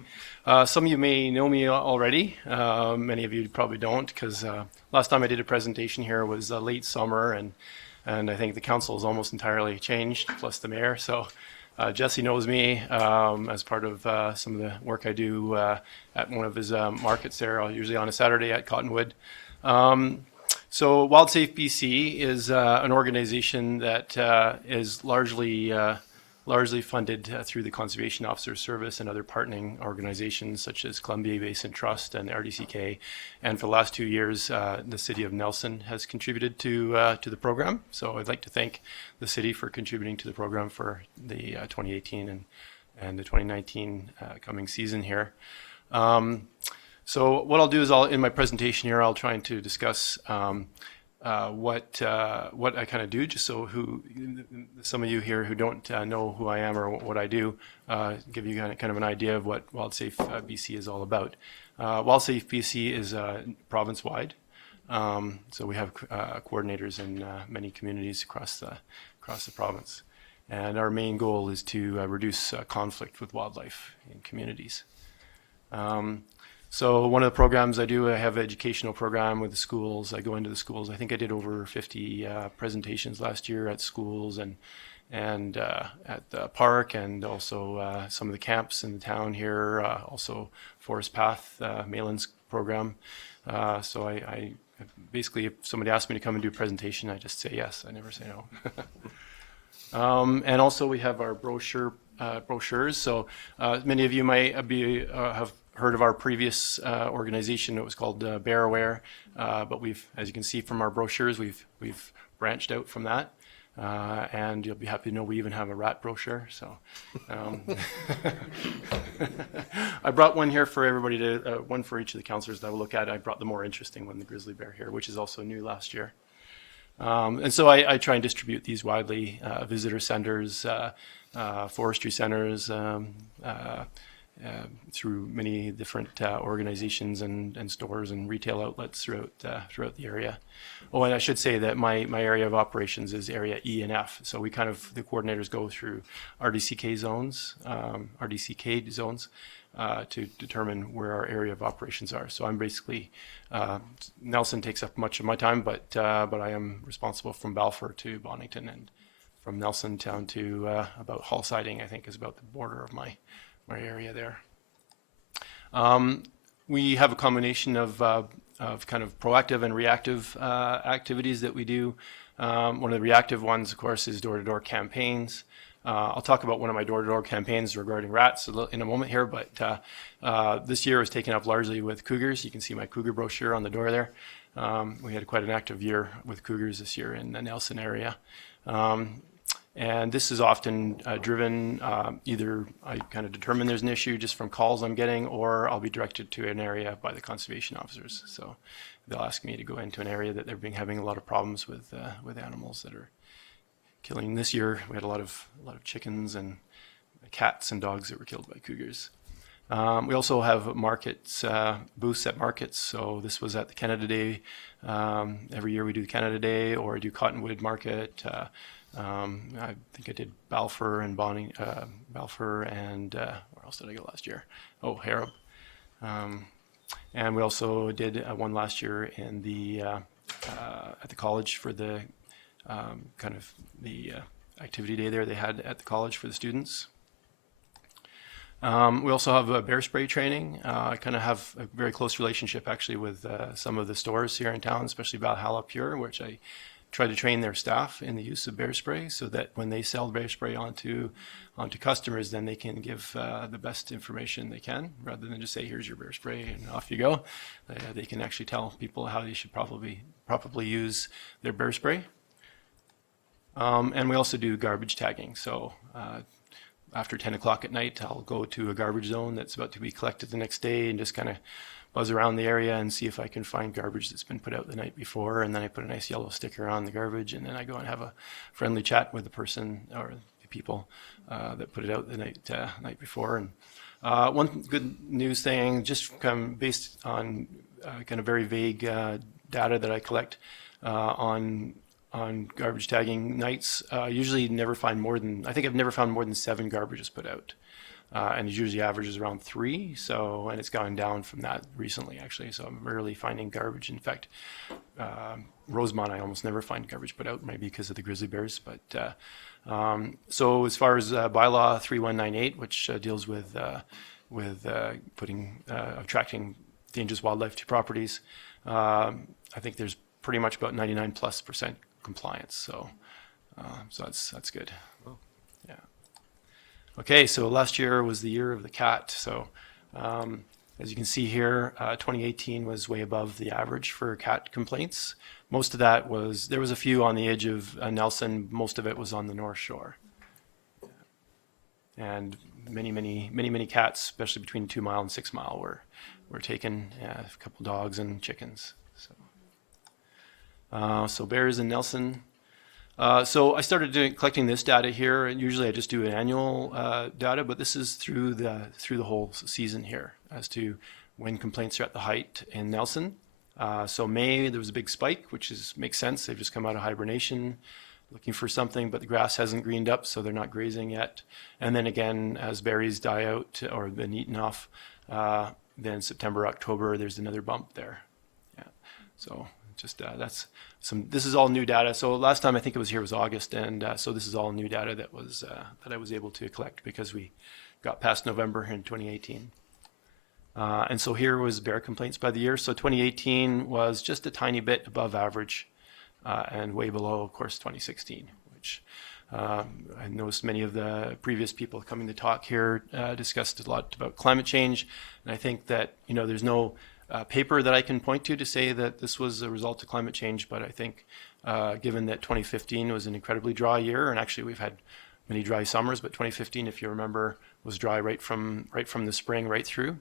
Some of you may know me already. Many of you probably don't because last time I did a presentation here was late summer, and I think the council has almost entirely changed, plus the mayor. So Jesse knows me as part of some of the work I do at one of his markets there, usually on a Saturday at Cottonwood. So Wildsafe BC is an organization that is largely funded through the Conservation Officer Service and other partnering organizations such as Columbia Basin Trust and RDCK. And for the last 2 years, the City of Nelson has contributed to the program. So I'd like to thank the city for contributing to the program for the 2018 and the 2019 coming season here. So what I'll do is in my presentation here, I'll try to discuss what I kind of do, just so some of you here who don't know who I am or what I do, give you kind of an idea of what Wildsafe BC is all about. Wildsafe BC is province-wide, so we have coordinators in many communities across the province, and our main goal is to reduce conflict with wildlife in communities. So one of the programs I do, I have an educational program with the schools. I go into the schools. I think I did over 50 presentations last year at schools and at the park, and also some of the camps in the town here, also Forest Path, Malin's program. So I basically, if somebody asks me to come and do a presentation, I just say yes. I never say no. And also we have our brochures. So many of you might have heard of our previous organization. It was called Bear Aware, but as you can see from our brochures, we've branched out from that, and you'll be happy to know we even have a rat brochure. So I brought one here for everybody one for each of the councillors to have a look at. I brought the more interesting one, the grizzly bear here, which is also new last year. And so I try and distribute these widely, visitor centers, forestry centers, through many different organizations and stores and retail outlets throughout the area. Oh, and I should say that my area of operations is area E and F. So the coordinators go through RDCK zones, to determine where our area of operations are. So I'm basically, Nelson takes up much of my time, but I am responsible from Balfour to Bonington, and from Nelson down to about Hull Siding, I think is about the border of my area there. We have a combination of kind of proactive and reactive activities that we do. One of the reactive ones, of course, is door-to-door campaigns. I'll talk about one of my door-to-door campaigns regarding rats in a moment here, but this year was taken up largely with cougars. You can see my cougar brochure on the door there. We had quite an active year with cougars this year in the Nelson area. And this is often driven, either I kind of determine there's an issue just from calls I'm getting, or I'll be directed to an area by the conservation officers. So they'll ask me to go into an area that they're having a lot of problems with animals that are killing. This year we had a lot of chickens and cats and dogs that were killed by cougars. We also have markets, booths at markets. So this was at the Canada Day. Every year we do the Canada Day, or I do Cottonwood Market. I think I did Balfour and Balfour and where else did I go last year? Oh, Harrop. And we also did one last year in at the college for the kind of the activity day there they had at the college for the students. We also have a bear spray training. I kind of have a very close relationship actually with some of the stores here in town, especially Valhalla Pure, which I try to train their staff in the use of bear spray so that when they sell bear spray onto customers, then they can give the best information they can, rather than just say, here's your bear spray and off you go. They can actually tell people how they should properly use their bear spray. And we also do garbage tagging. So after 10 o'clock at night, I'll go to a garbage zone that's about to be collected the next day and just kind of buzz around the area and see if I can find garbage that's been put out the night before. And then I put a nice yellow sticker on the garbage, and then I go and have a friendly chat with the person or the people that put it out the night before. And one good news thing, just kind of based on kind of very vague data that I collect on garbage tagging nights, usually never find more than, I think I've never found more than 7 garbages put out. And it usually averages around 3, so, and it's gone down from that recently, actually, so I'm rarely finding garbage. In fact, Rosemont, I almost never find garbage put out, maybe because of the grizzly bears. But so as far as bylaw 3198, which deals with attracting dangerous wildlife to properties, I think there's pretty much about 99+% compliance, so that's good. Yeah. Okay, so last year was the year of the cat. So as you can see here, 2018 was way above the average for cat complaints. Most of that was, there was a few on the edge of Nelson, most of it was on the North Shore. And many cats, especially between 2 Mile and 6 Mile, were taken, a couple dogs and chickens. So bears in Nelson. So I started collecting this data here, and usually I just do an annual data, but this is through the whole season here as to when complaints are at the height in Nelson. So May, there was a big spike, which makes sense. They've just come out of hibernation, looking for something, but the grass hasn't greened up, so they're not grazing yet. And then again, as berries die out or have been eaten off, then September, October, there's another bump there. Yeah. So just that's this is all new data. So last time I think it was here was August, and so this is all new data that I was able to collect because we got past November in 2018. And so here was bear complaints by the year. So 2018 was just a tiny bit above average, and way below, of course, 2016, which I noticed many of the previous people coming to talk here discussed a lot about climate change. And I think that, there's no paper that I can point to say that this was a result of climate change, but I think given that 2015 was an incredibly dry year, and actually we've had many dry summers, but 2015, if you remember, was dry right from the spring right through,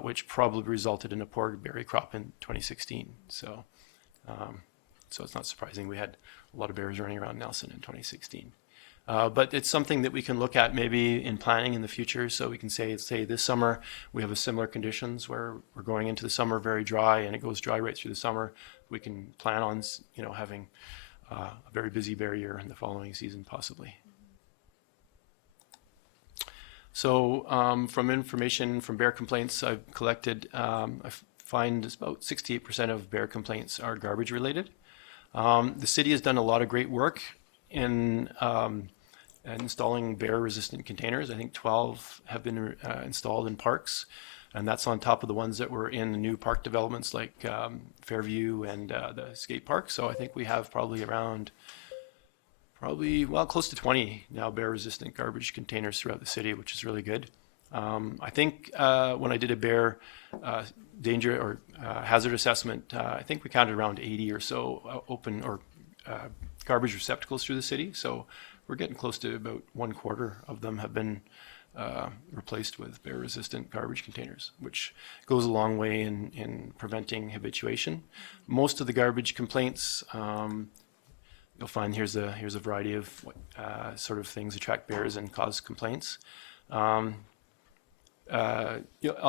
which probably resulted in a poor berry crop in 2016. So it's not surprising we had a lot of bears running around Nelson in 2016. But it's something that we can look at maybe in planning in the future. So we can say this summer we have a similar conditions where we're going into the summer very dry, and it goes dry right through the summer. We can plan on having a very busy bear year in the following season possibly. So from information from bear complaints I've collected, I find about 68% of bear complaints are garbage related. The city has done a lot of great work in installing bear-resistant containers. I think 12 have been installed in parks, and that's on top of the ones that were in the new park developments like Fairview and the skate park. So I think we have probably close to 20 now bear-resistant garbage containers throughout the city, which is really good. I think when I did a bear danger or hazard assessment, I think we counted around 80 or so open or garbage receptacles through the city. So we're getting close to about 1/4 of them have been replaced with bear-resistant garbage containers, which goes a long way in preventing habituation. Most of the garbage complaints, you'll find here's a variety of sort of things attract bears and cause complaints. I'll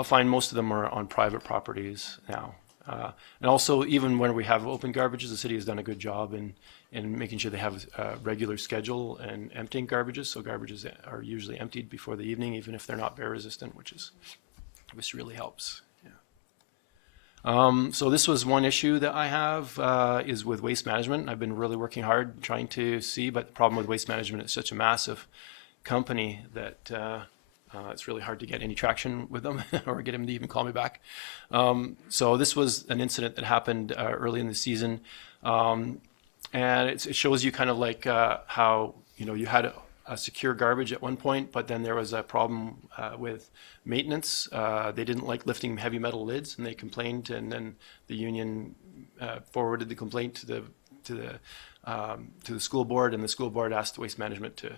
find most of them are on private properties now. And also, even when we have open garbages, the city has done a good job in making sure they have a regular schedule and emptying garbages. So garbages are usually emptied before the evening, even if they're not bear resistant, which really helps. Yeah. So this was one issue that I have is with waste management. I've been really working hard trying to see, but the problem with waste management is such a massive company that it's really hard to get any traction with them or get them to even call me back. So this was an incident that happened early in the season. And it shows you kind of like how, you had a secure garbage at one point, but then there was a problem with maintenance. They didn't like lifting heavy metal lids, and they complained, and then the union forwarded the complaint to the school board, and the school board asked the waste management to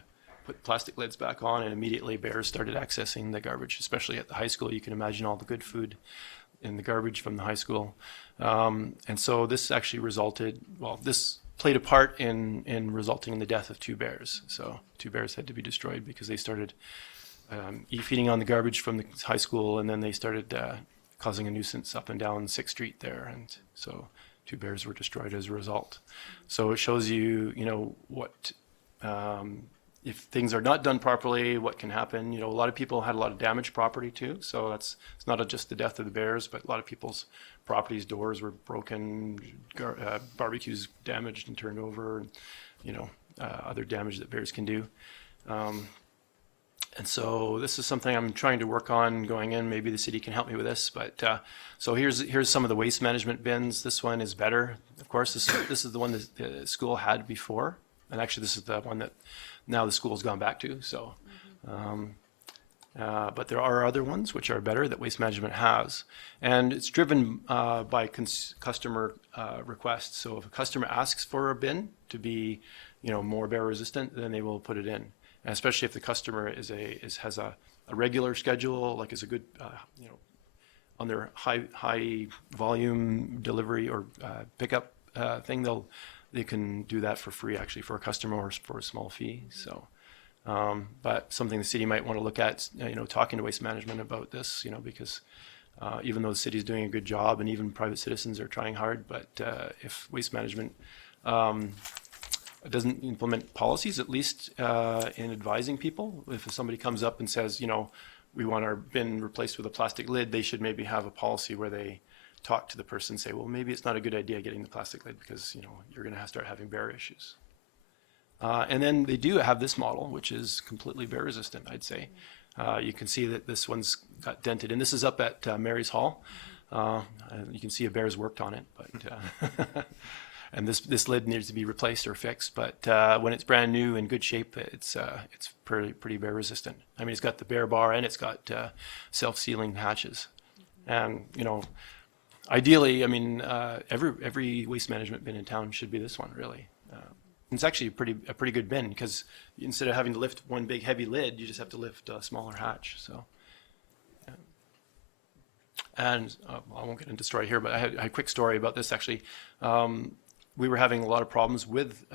put plastic lids back on, and immediately bears started accessing the garbage, especially at the high school. You can imagine all the good food in the garbage from the high school. And so this actually this played a part in resulting in the death of 2 bears. So 2 bears had to be destroyed because they started feeding on the garbage from the high school, and then they started causing a nuisance up and down 6th Street there. And so 2 bears were destroyed as a result. So it shows you, what, if things are not done properly, what can happen. A lot of people had a lot of damaged property too. So it's not just the death of the bears, but a lot of people's properties, doors were broken, barbecues damaged and turned over, and, other damage that bears can do. And so this is something I'm trying to work on going in. Maybe the city can help me with this. But so here's some of the waste management bins. This one is better. Of course, this is the one that the school had before. And actually, this is the one that now the school's gone back to. So, but there are other ones which are better that Waste Management has. And it's driven by customer requests. So if a customer asks for a bin to be, more bear resistant, then they will put it in. And especially if the customer has a regular schedule, like is a good, on their high volume delivery or pickup thing, they can do that for free actually for a customer or for a small fee. So, but something the city might want to look at, talking to Waste Management about this, because even though the city is doing a good job and even private citizens are trying hard, but if Waste Management doesn't implement policies, at least in advising people, if somebody comes up and says, we want our bin replaced with a plastic lid, they should maybe have a policy where they talk to the person and say, well, maybe it's not a good idea getting the plastic lid because, you're going to start having bear issues. And then they do have this model, which is completely bear resistant, I'd say. You can see that this one's got dented, and this is up at Mary's Hall. You can see a bear's worked on it, but and this lid needs to be replaced or fixed. But when it's brand new in good shape, it's pretty bear resistant. I mean, it's got the bear bar and it's got self-sealing hatches, and ideally, I mean, every waste management bin in town should be this one, really. It's actually a pretty good bin because instead of having to lift one big heavy lid, you just have to lift a smaller hatch. So, yeah. And I won't get into story here, but I had a quick story about this actually. We were having a lot of problems with,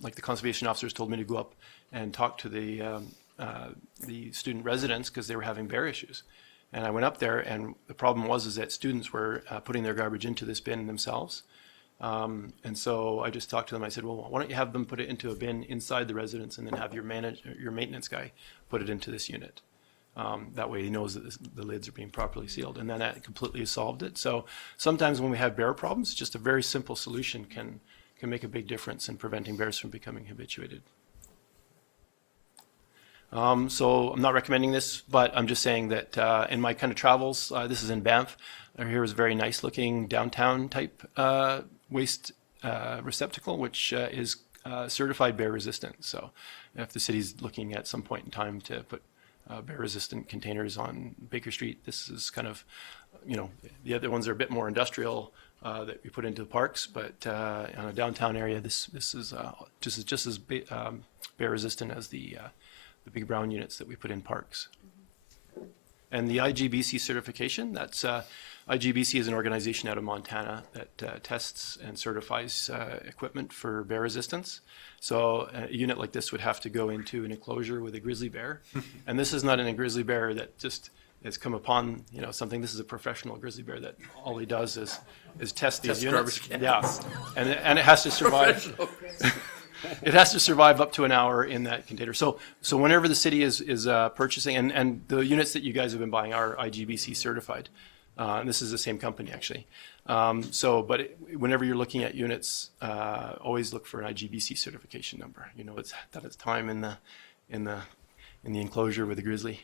like the conservation officers told me to go up and talk to the student residents because they were having bear issues. And I went up there, and the problem was that students were putting their garbage into this bin themselves. And so I just talked to them. I said, well, why don't you have them put it into a bin inside the residence and then have your maintenance guy put it into this unit. That way he knows that the lids are being properly sealed. And then that completely solved it. So sometimes when we have bear problems, just a very simple solution can make a big difference in preventing bears from becoming habituated. So I'm not recommending this, but I'm just saying that in my kind of travels, this is in Banff. Here is a very nice looking downtown type waste receptacle, which is certified bear resistant. So if the city's looking at some point in time to put bear resistant containers on Baker Street, this is kind of, the other ones are a bit more industrial that we put into the parks, but in a downtown area, this is just as bear resistant as the big brown units that we put in parks. And the IGBC certification, that's IGBC is an organization out of Montana that tests and certifies equipment for bear resistance. So a unit like this would have to go into an enclosure with a grizzly bear. And this is not a grizzly bear that just has come upon something. This is a professional grizzly bear that all he does is test these units. Yeah, and it has to survive. It has to survive up to an hour in that container. So whenever the city is purchasing, and the units that you guys have been buying are IGBC certified. And this is the same company actually. But whenever you're looking at units, always look for an IGBC certification number. It's that it's time in the enclosure with the grizzly.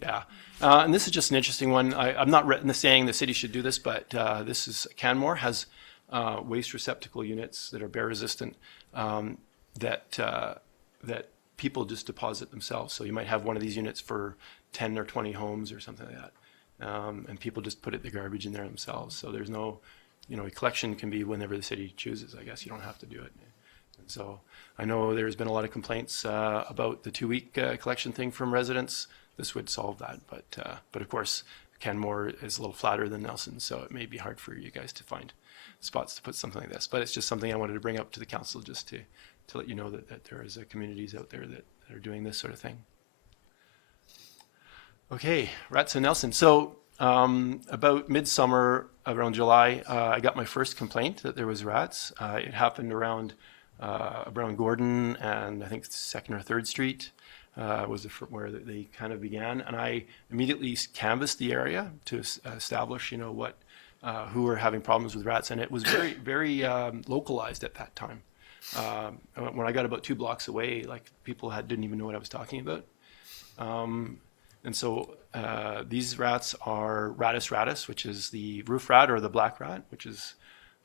Yeah, and this is just an interesting one. I'm not saying the city should do this, but this is Canmore has waste receptacle units that are bear resistant that people just deposit themselves. So you might have one of these units for 10 or 20 homes or something like that. And people just put the garbage in there themselves. So there's no, a collection can be whenever the city chooses, I guess. You don't have to do it. So I know there's been a lot of complaints about the 2-week collection thing from residents. This would solve that, but of course, Canmore is a little flatter than Nelson, so it may be hard for you guys to find spots to put something like this. But it's just something I wanted to bring up to the council just to let you know that there is communities out there that are doing this sort of thing. Okay, rats in Nelson. So about midsummer, around July, I got my first complaint that there was rats. It happened around Gordon and I think 2nd or 3rd Street was where they kind of began. And I immediately canvassed the area to establish, who were having problems with rats. And it was very, very localized at that time. When I got about 2 blocks away, like people didn't even know what I was talking about. And so these rats are Rattus rattus, which is the roof rat, or the black rat, which is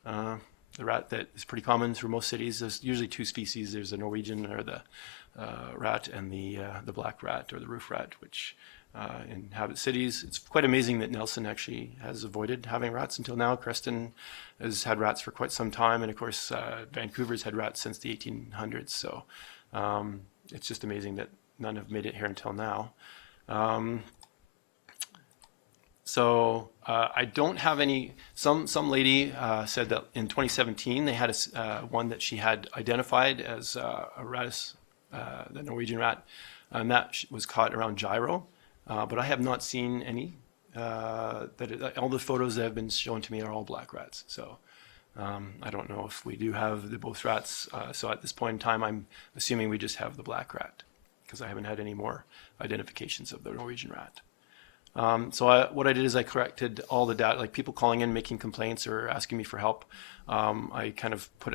the rat that is pretty common through most cities. There's usually 2 species. There's the Norwegian, or the rat, and the black rat, or the roof rat, which inhabit cities. It's quite amazing that Nelson actually has avoided having rats until now. Creston has had rats for quite some time, and of course Vancouver's had rats since the 1800s. So it's just amazing that none have made it here until now. I don't have any. Some lady said that in 2017 they had one that she had identified as a rattus, the Norwegian rat, and that was caught around Gyro. But I have not seen any. All the photos that have been shown to me are all black rats. So I don't know if we do have both rats. So at this point in time, I'm assuming we just have the black rat, because I haven't had any more identifications of the Norwegian rat. What I did is I corrected all the data, like people calling in, making complaints or asking me for help. I kind of put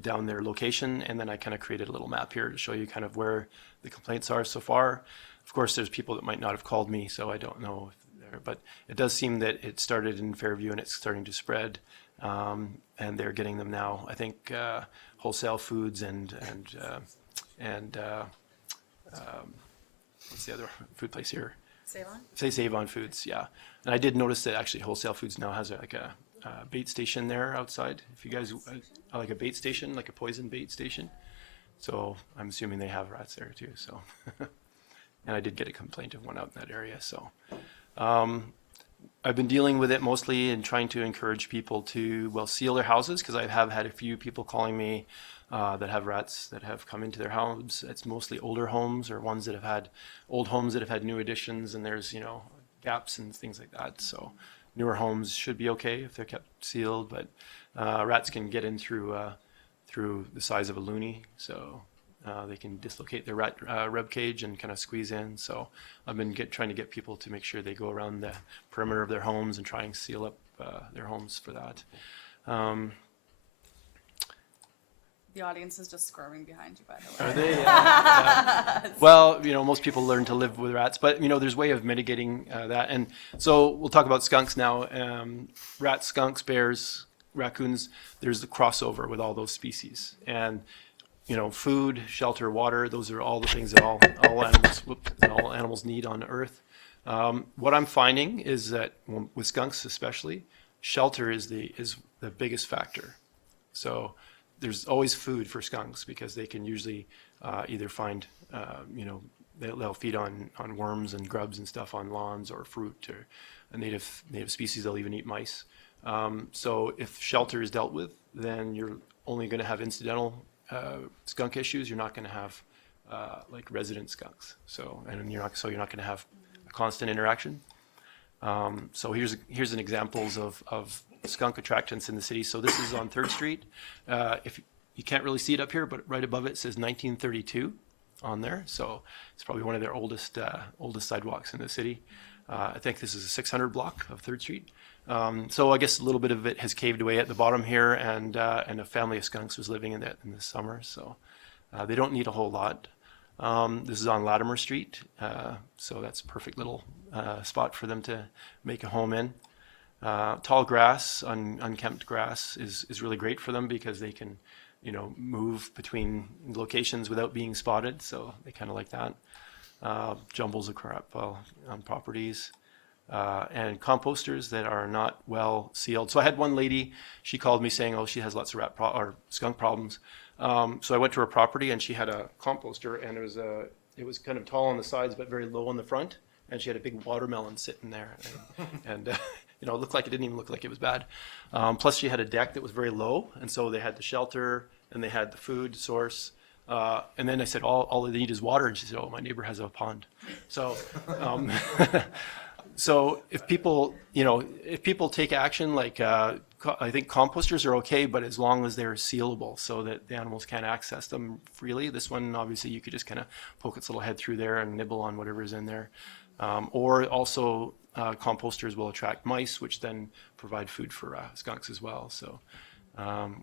down their location, and then I kind of created a little map here to show you kind of where the complaints are so far. Of course, there's people that might not have called me, so I don't know if they're, but it does seem that it started in Fairview and it's starting to spread, and they're getting them now. I think Wholesale Foods and what's the other food place here? Save-On Foods, yeah. And I did notice that actually Wholesale Foods now has a bait station there outside. If you guys like a bait station, like a poison bait station. So I'm assuming they have rats there too. So, and I did get a complaint of one out in that area. So I've been dealing with it mostly and trying to encourage people to seal their houses, because I have had a few people calling me that have rats that have come into their homes. It's mostly older homes, or ones that have had old homes that have had new additions, and there's gaps and things like that. So newer homes should be okay if they're kept sealed, but rats can get in through the size of a loonie, so they can dislocate their rat rib cage and kind of squeeze in. So I've been trying to get people to make sure they go around the perimeter of their homes and try and seal up their homes for that. The audience is just squirming behind you, by the way. Are they? Yeah. Well, most people learn to live with rats, but there's a way of mitigating that. And so we'll talk about skunks now. Rats, skunks, bears, raccoons. There's the crossover with all those species. And food, shelter, water. Those are all the things that all animals need on Earth. What I'm finding is that with skunks especially, shelter is the biggest factor. So there's always food for skunks, because they can usually either find, they'll feed on worms and grubs and stuff on lawns, or fruit, or a native species. They'll even eat mice. So if shelter is dealt with, then you're only going to have incidental skunk issues. You're not going to have like resident skunks. So you're not going to have a constant interaction. So here's an examples of skunk attractants in the city. So this is on 3rd Street. If you can't really see it up here, but right above it says 1932 on there. So it's probably one of their oldest sidewalks in the city. I think this is a 600 block of 3rd Street. So I guess a little bit of it has caved away at the bottom here, and a family of skunks was living in it in the summer. So they don't need a whole lot. This is on Latimer Street. So that's a perfect little spot for them to make a home in. Tall grass, unkempt grass is really great for them, because they can, move between locations without being spotted. So they kind of like that. Jumbles of crap on properties. And composters that are not well sealed. So I had one lady, she called me saying, she has lots of skunk problems. So I went to her property and she had a composter, and it was kind of tall on the sides but very low on the front, and she had a big watermelon sitting there, and you know, it looked like it didn't even look like it was bad. Plus she had a deck that was very low, and so they had the shelter and they had the food source. And then I said, all they need is water, and she said, oh, my neighbor has a pond. So so if people, you know, if people take action, like I think composters are okay, but as long as they're sealable so that the animals can't access them freely. This one, obviously, you could just kind of poke its little head through there and nibble on whatever's in there. Or also composters will attract mice, which then provide food for skunks as well. So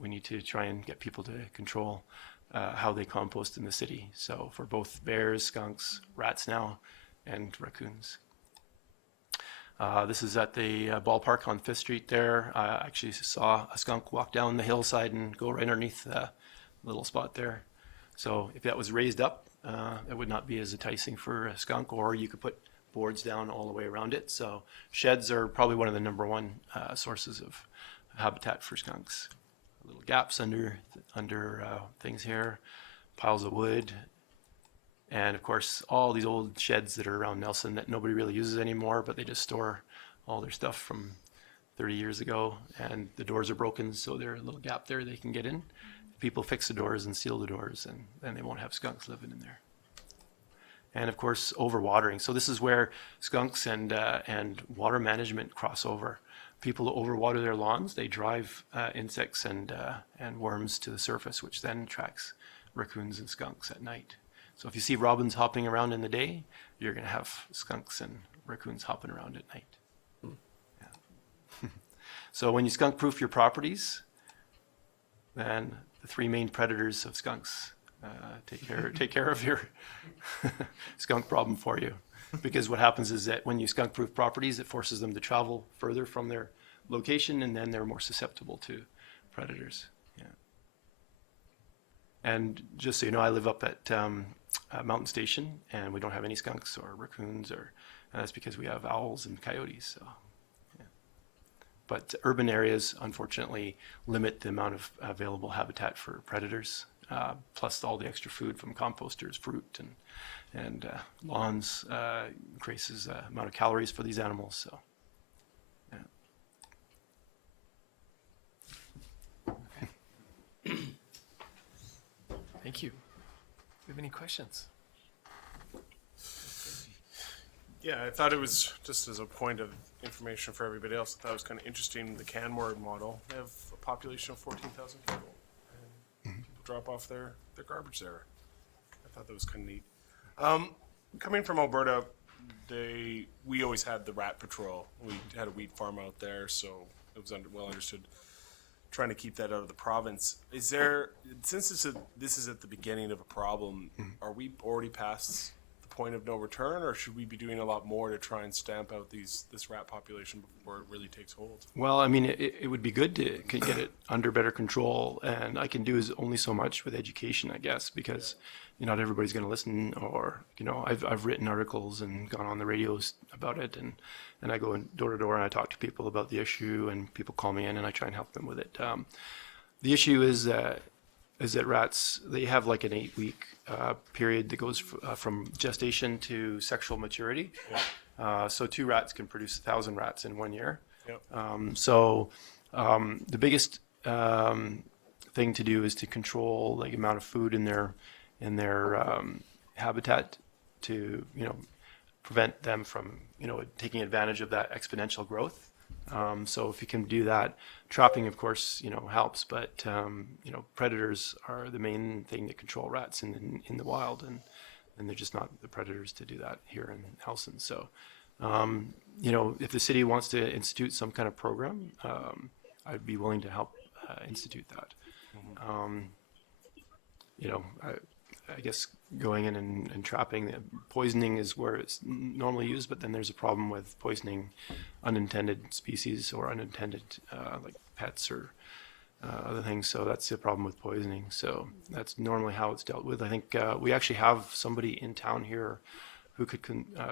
we need to try and get people to control how they compost in the city. So for both bears, skunks, rats now, and raccoons. This is at the ballpark on 5th Street there. I actually saw a skunk walk down the hillside and go right underneath the little spot there. So if that was raised up, it would not be as enticing for a skunk, or you could put boards down all the way around it. So sheds are probably one of the #1 sources of habitat for skunks. Little gaps under things here, piles of wood. And of course, all these old sheds that are around Nelson that nobody really uses anymore, but they just store all their stuff from 30 years ago. And the doors are broken, so there's a little gap there they can get in. People fix the doors and seal the doors, and then they won't have skunks living in there. And of course, overwatering. So this is where skunks and water management cross over. People overwater their lawns. They drive insects and worms to the surface, which then attracts raccoons and skunks at night. So if you see robins hopping around in the day, you're going to have skunks and raccoons hopping around at night. Yeah. So when you skunk-proof your properties, then the 3 main predators of skunks take care of your skunk problem for you. Because what happens is that when you skunk-proof properties, it forces them to travel further from their location, and then they're more susceptible to predators. Yeah. And just so you know, I live up at Mountain Station, and we don't have any skunks or raccoons, and that's because we have owls and coyotes. So, yeah. But urban areas, unfortunately, limit the amount of available habitat for predators, plus all the extra food from composters, fruit, and lawns increases the amount of calories for these animals. So, yeah. Thank you. Do you have any questions? Yeah, I thought it was, just as a point of information for everybody else, I thought it was kind of interesting, the Canmore model. They have a population of 14,000 people, and people drop off their garbage there. I thought that was kind of neat. Coming from Alberta, we always had the rat patrol. We had a wheat farm out there, so it was well understood trying to keep that out of the province. Is there, since this is at the beginning of a problem, are we already past the point of no return, or should we be doing a lot more to try and stamp out this rat population before it really takes hold? Well, I mean, it would be good to get it under better control, and I can do is only so much with education, I guess, because not everybody's going to listen, or I've written articles and gone on the radios about it, and I go door to door and I talk to people about the issue, and people call me in and I try and help them with it. The issue is that rats, they have like an 8-week period that goes from gestation to sexual maturity. Yeah. So 2 rats can produce 1,000 rats in 1 year. Yep. The biggest thing to do is to control the amount of food in their habitat to prevent them from taking advantage of that exponential growth. So if you can do that, trapping of course helps, but predators are the main thing that control rats in the wild, and they're just not the predators to do that here in Nelson. So if the city wants to institute some kind of program, I'd be willing to help institute that. I guess going in and trapping, poisoning is where it's normally used, but then there's a problem with poisoning unintended species or unintended like pets or other things. So that's the problem with poisoning. So that's normally how it's dealt with. I think we actually have somebody in town here who could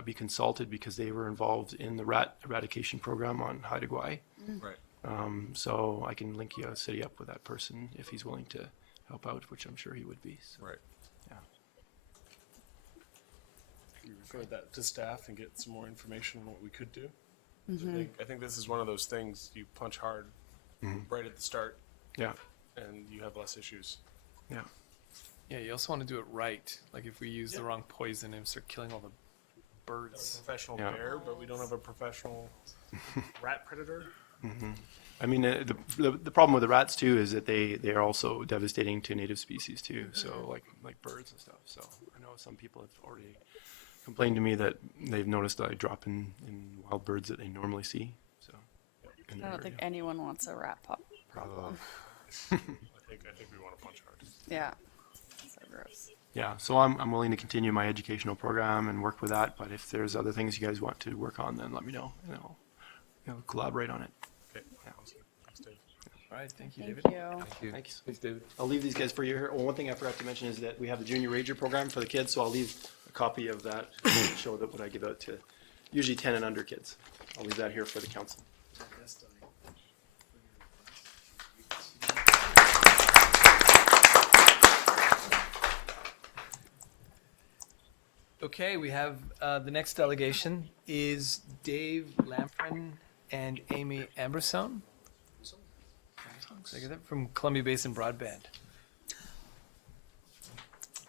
be consulted because they were involved in the rat eradication program on Haida Gwaii. Right. So I can link you a city up with that person if he's willing to help out, which I'm sure he would be. So, Right. yeah. You refer that to staff and get some more information on what we could do. Mhm. I think this is one of those things you punch hard right at the start. Yeah. And you have less issues. Yeah. Yeah, you also want to do it right. Like if we use the wrong poison and start killing all the birds. Professional Yeah. bear, but we don't have a professional rat predator. I mean, the problem with the rats too is that they are also devastating to native species too. So like birds and stuff. So I know some people have already complained to me that they've noticed I drop in wild birds that they normally see. So in I their don't think area. anyone wants a rat problem. I think we want to punch hard. Yeah. So gross. Yeah, so I'm willing to continue my educational program and work with that. But if there's other things you guys want to work on, then let me know, and I'll collaborate on it. Okay. Awesome. Thanks, Dave. All right, thank you, Thank David. you. Thank you. Thanks, David. I'll leave these guys for you here. Oh, one thing I forgot to mention is that we have the Junior Ranger program for the kids, so I'll leave a copy of that to show that what I give out to usually 10 and under kids. I'll leave that here for the council. Okay, we have the next delegation is Dave Lamprin and Amy Amberson. Did I get that? From Columbia Basin Broadband.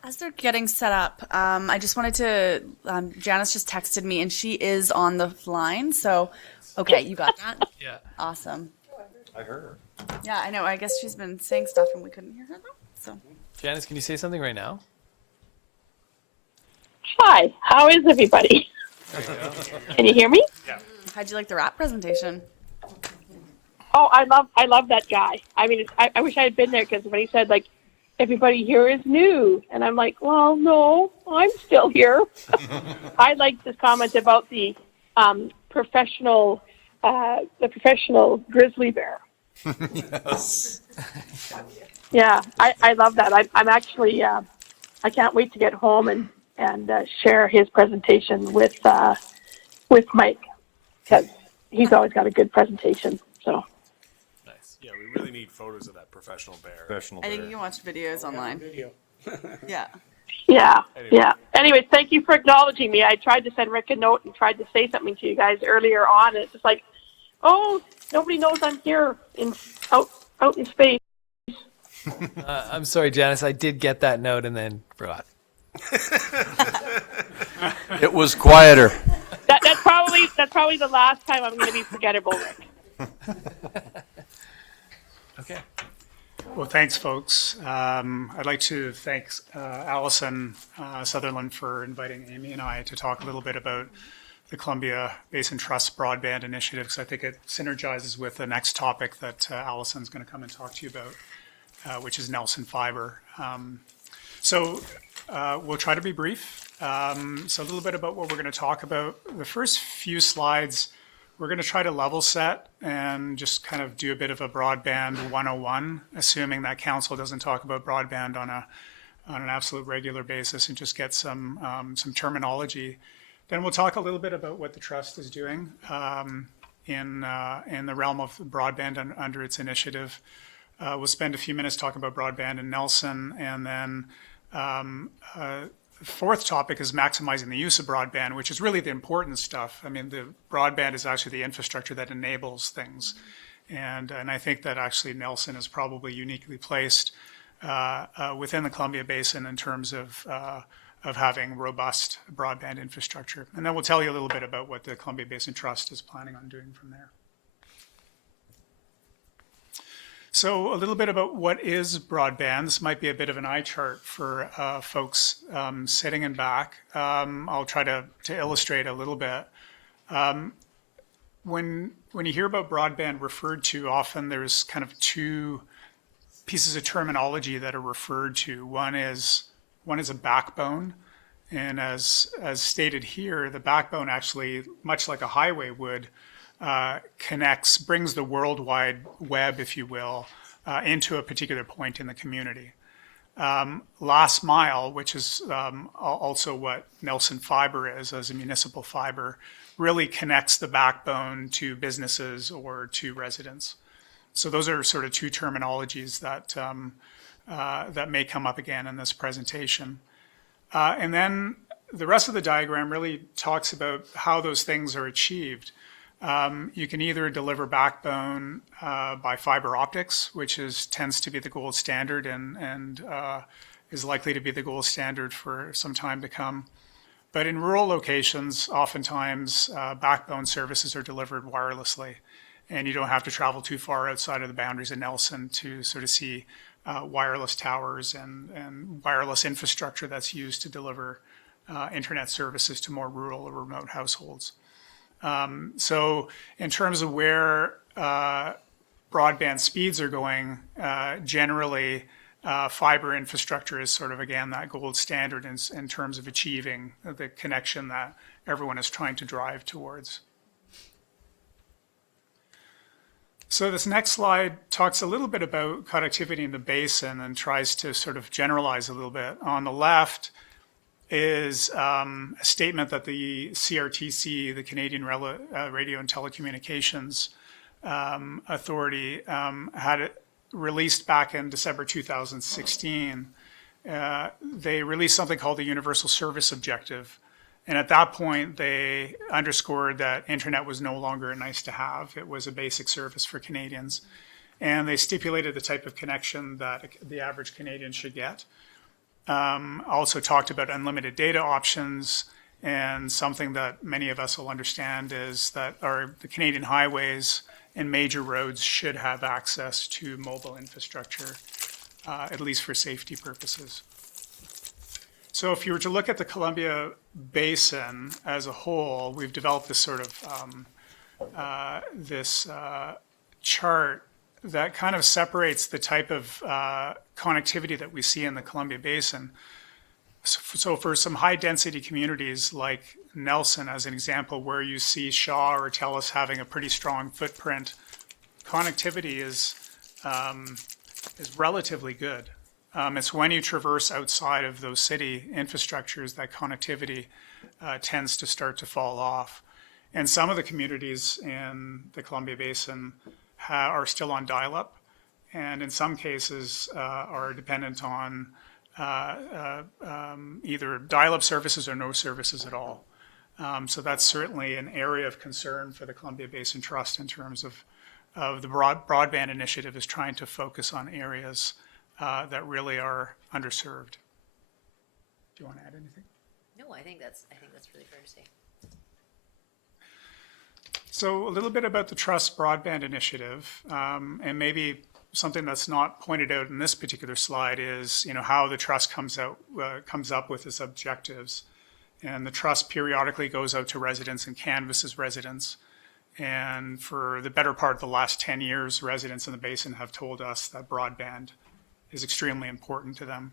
As they're getting set up, I just wanted to, Janice just texted me and she is on the line. So, okay, you got that? Yeah. Awesome. I heard her. Yeah, I know. I guess she's been saying stuff and we couldn't hear her though. So, Janice, can you say something right now? Hi, how is everybody? Can you hear me? Yeah. How'd you like the rap presentation? Oh, I love that guy. I mean, I wish I had been there because when he said like, everybody here is new, and I'm like, well, no, I'm still here. I like this comment about the professional grizzly bear. Yes. Yeah, I love that. I'm actually I can't wait to get home and share his presentation with Mike because he's always got a good presentation. So. Nice. Yeah, we really need photos of that professional bear. Professional I think bear. you can watch videos online. Video. Yeah. Yeah, Anyway. yeah. Anyways, thank you for acknowledging me. I tried to send Rick a note and tried to say something to you guys earlier on. And it's just like, oh, nobody knows I'm here out in space. I'm sorry, Janice. I did get that note and then forgot. It was quieter. That's probably the last time I'm going to be forgettable, Rick. Okay. Well, thanks, folks. I'd like to thank Allison Sutherland for inviting Amy and I to talk a little bit about the Columbia Basin Trust Broadband Initiative, because I think it synergizes with the next topic that Allison's going to come and talk to you about, which is Nelson Fibre. So we'll try to be brief. So a little bit about what we're going to talk about. The first few slides, we're going to try to level set and just kind of do a bit of a broadband 101, assuming that council doesn't talk about broadband on an absolute regular basis and just get some terminology. Then we'll talk a little bit about what the trust is doing in the realm of broadband under its initiative. We'll spend a few minutes talking about broadband in Nelson, and then the fourth topic is maximizing the use of broadband, which is really the important stuff. I mean, the broadband is actually the infrastructure that enables things. And I think that actually Nelson is probably uniquely placed within the Columbia Basin in terms of having robust broadband infrastructure. And then we'll tell you a little bit about what the Columbia Basin Trust is planning on doing from there. So a little bit about what is broadband. This might be a bit of an eye chart for folks sitting in back. I'll try to illustrate a little bit. When you hear about broadband referred to, often there's kind of two pieces of terminology that are referred to. One is a backbone, and as stated here, the backbone actually, much like a highway would, brings the World Wide Web, if you will, into a particular point in the community. Last mile, which is also what Nelson Fibre is as a municipal fiber, really connects the backbone to businesses or to residents. So those are sort of two terminologies that that may come up again in this presentation. And then the rest of the diagram really talks about how those things are achieved. You can either deliver backbone by fiber optics, which tends to be the gold standard and is likely to be the gold standard for some time to come. But in rural locations, oftentimes backbone services are delivered wirelessly, and you don't have to travel too far outside of the boundaries of Nelson to sort of see wireless towers and wireless infrastructure that's used to deliver internet services to more rural or remote households. So in terms of where broadband speeds are going, generally fiber infrastructure is sort of, again, that gold standard in terms of achieving the connection that everyone is trying to drive towards. So this next slide talks a little bit about connectivity in the basin and tries to sort of generalize a little bit. On the left is a statement that the CRTC, the Canadian Radio and Telecommunications Authority, had released back in December 2016. They released something called the Universal Service Objective. And at that point, they underscored that internet was no longer a nice to have. It was a basic service for Canadians. And they stipulated the type of connection that the average Canadian should get. Also talked about unlimited data options, and something that many of us will understand is that the Canadian highways and major roads should have access to mobile infrastructure, at least for safety purposes. So if you were to look at the Columbia Basin as a whole, we've developed this sort of chart that kind of separates the type of connectivity that we see in the Columbia Basin. So for some high-density communities like Nelson, as an example, where you see Shaw or TELUS having a pretty strong footprint, connectivity is relatively good. It's when you traverse outside of those city infrastructures that connectivity tends to start to fall off. And some of the communities in the Columbia Basin are still on dial-up, and in some cases are dependent on either dial-up services or no services at all. So that's certainly an area of concern for the Columbia Basin Trust in terms of the broadband initiative, is trying to focus on areas that really are underserved. Do you want to add anything? No, I think that's really fair to say. So a little bit about the Trust Broadband Initiative, and maybe something that's not pointed out in this particular slide is, how the Trust comes up with its objectives. And the Trust periodically goes out to residents and canvasses residents. And for the better part of the last 10 years, residents in the basin have told us that broadband is extremely important to them.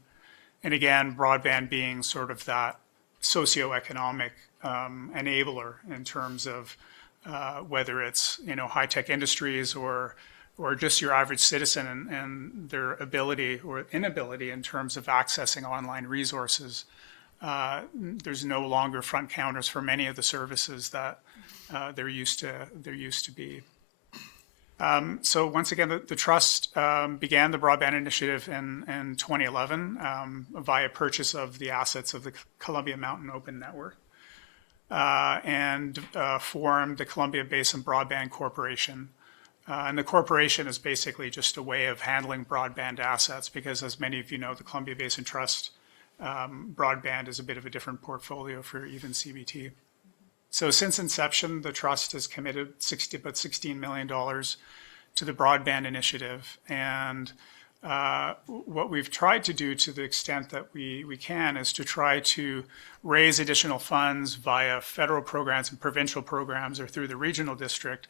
And again, broadband being sort of that socioeconomic enabler in terms of whether it's high-tech industries or just your average citizen and their ability or inability in terms of accessing online resources. There's no longer front counters for many of the services that there used to be. So once again, the Trust began the broadband initiative in 2011 via purchase of the assets of the Columbia Mountain Open Network, and formed the Columbia Basin Broadband Corporation. And the corporation is basically just a way of handling broadband assets because, as many of you know, the Columbia Basin Trust broadband is a bit of a different portfolio for even CBT. So since inception, the Trust has committed about $16 million to the broadband initiative. And what we've tried to do, to the extent that we can, is to try to raise additional funds via federal programs and provincial programs or through the regional district,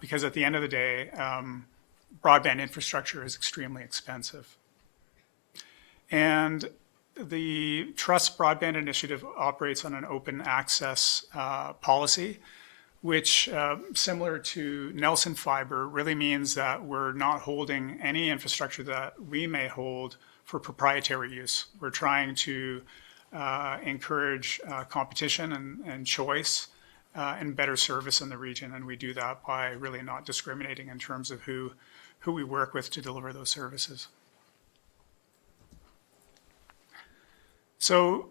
because at the end of the day, broadband infrastructure is extremely expensive. And the Trust Broadband Initiative operates on an open access policy, which, similar to Nelson Fibre, really means that we're not holding any infrastructure that we may hold for proprietary use. We're trying to encourage competition and choice and better service in the region, and we do that by really not discriminating in terms of who we work with to deliver those services. So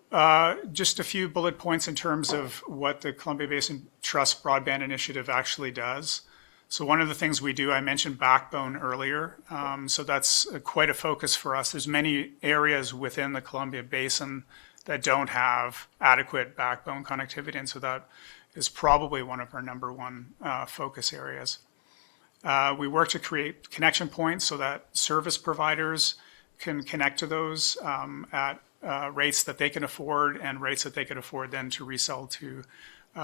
just a few bullet points in terms of what the Columbia Basin Trust Broadband Initiative actually does. So one of the things we do, I mentioned backbone earlier. So that's quite a focus for us. There's many areas within the Columbia Basin that don't have adequate backbone connectivity, and so that is probably one of our number one focus areas. We work to create connection points so that service providers can connect to those at rates that they can afford and rates that they can afford then to resell to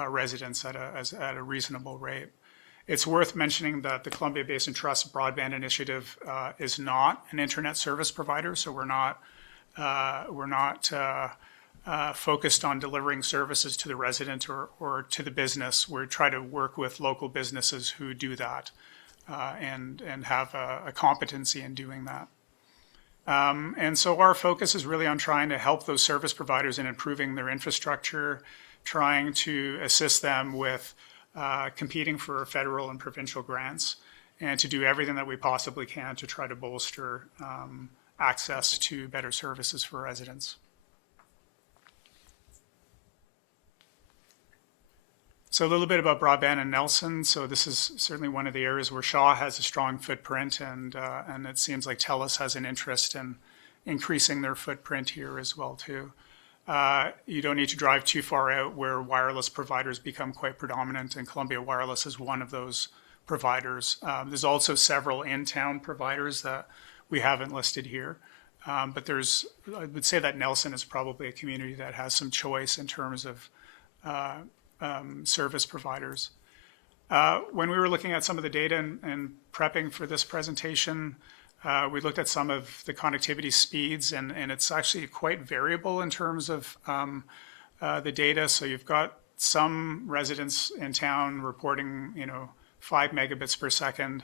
residents at a reasonable rate. It's worth mentioning that the Columbia Basin Trust Broadband Initiative is not an internet service provider, so we're not focused on delivering services to the resident or to the business. We try to work with local businesses who do that and have a competency in doing that. And so our focus is really on trying to help those service providers in improving their infrastructure, trying to assist them with competing for federal and provincial grants, and to do everything that we possibly can to try to bolster access to better services for residents. So a little bit about broadband in Nelson. So this is certainly one of the areas where Shaw has a strong footprint, and it seems like TELUS has an interest in increasing their footprint here as well too. You don't need to drive too far out where wireless providers become quite predominant, and Columbia Wireless is one of those providers. There's also several in-town providers that we haven't listed here. But I would say that Nelson is probably a community that has some choice in terms of service providers. When we were looking at some of the data and prepping for this presentation, we looked at some of the connectivity speeds, and it's actually quite variable in terms of the data. So you've got some residents in town reporting, 5 megabits per second.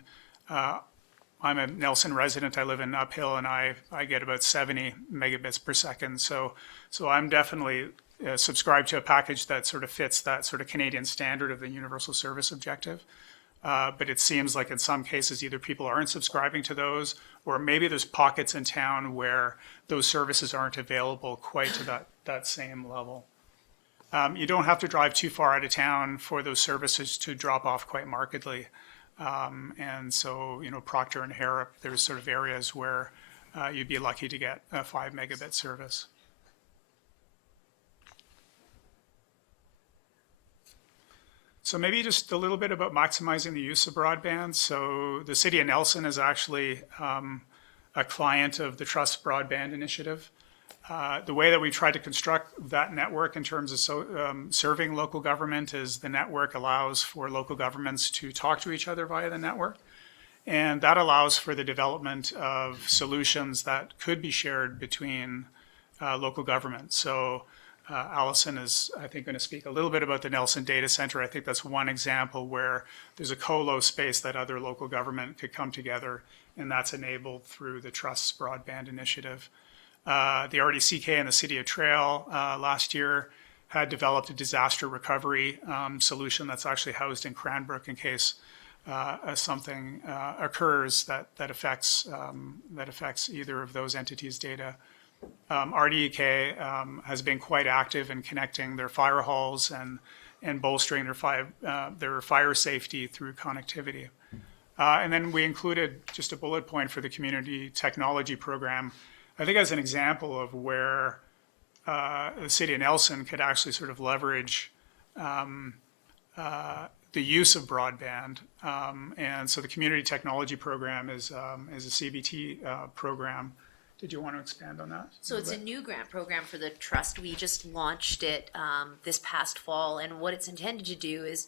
I'm a Nelson resident. I live in Uphill, and I get about 70 megabits per second. So I'm definitely subscribe to a package that sort of fits that sort of Canadian standard of the universal service objective. But it seems like in some cases either people aren't subscribing to those, or maybe there's pockets in town where those services aren't available quite to that same level. You don't have to drive too far out of town for those services to drop off quite markedly. And so, Proctor and Harrop, there's sort of areas where you'd be lucky to get a 5 megabit service. So maybe just a little bit about maximizing the use of broadband. So the City of Nelson is actually a client of the Trust Broadband Initiative. The way that we try to construct that network in terms of serving local government is the network allows for local governments to talk to each other via the network. And that allows for the development of solutions that could be shared between local governments. So Allison is, I think, going to speak a little bit about the Nelson Data Center. I think that's one example where there's a colo space that other local government could come together, and that's enabled through the Trust's Broadband Initiative. The RDCK and the City of Trail last year had developed a disaster recovery solution that's actually housed in Cranbrook in case something occurs that affects either of those entities' data. RDEK has been quite active in connecting their fire halls and bolstering their fire safety through connectivity. And then we included just a bullet point for the community technology program, I think, as an example of where the City of Nelson could actually sort of leverage the use of broadband. And so the community technology program is a CBT program. Did you want to expand on that? So it's a new grant program for the Trust. We just launched it this past fall, and what it's intended to do is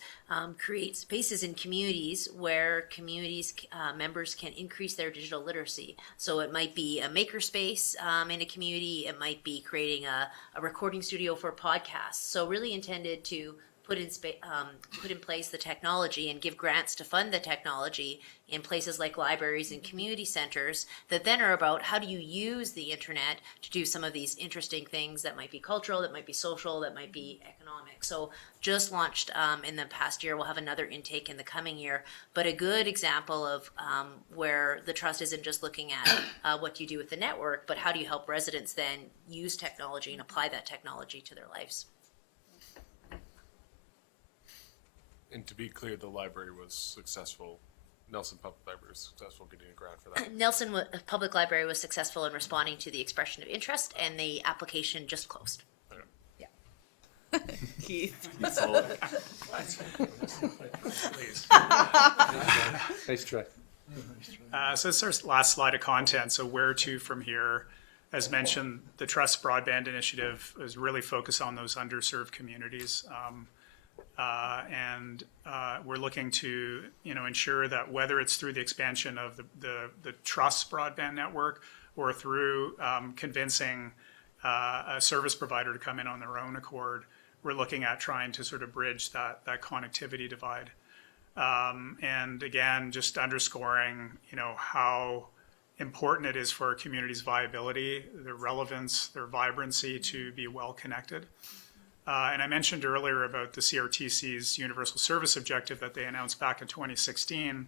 create spaces in communities where communities members can increase their digital literacy. So it might be a makerspace in a community. It might be creating a recording studio for podcasts. So really intended to put in place the technology and give grants to fund the technology in places like libraries and community centers that then are about how do you use the internet to do some of these interesting things that might be cultural, that might be social, that might be economic. So just launched in the past year. We'll have another intake in the coming year. But a good example of where the trust isn't just looking at what do you do with the network, but how do you help residents then use technology and apply that technology to their lives. And to be clear, the library was successful. Nelson Public Library was successful getting a grant for that. Nelson Public Library was successful in responding to the expression of interest, and the application just closed. Keith. Nice try. So this is our last slide of content. So where to from here? As mentioned, the Trust Broadband Initiative is really focused on those underserved communities. We're looking to, ensure that whether it's through the expansion of the Trust Broadband Network or through convincing a service provider to come in on their own accord, we're looking at trying to sort of bridge that connectivity divide. And again, just underscoring, how important it is for our community's viability, their relevance, their vibrancy to be well connected. And I mentioned earlier about the CRTC's Universal Service Objective that they announced back in 2016.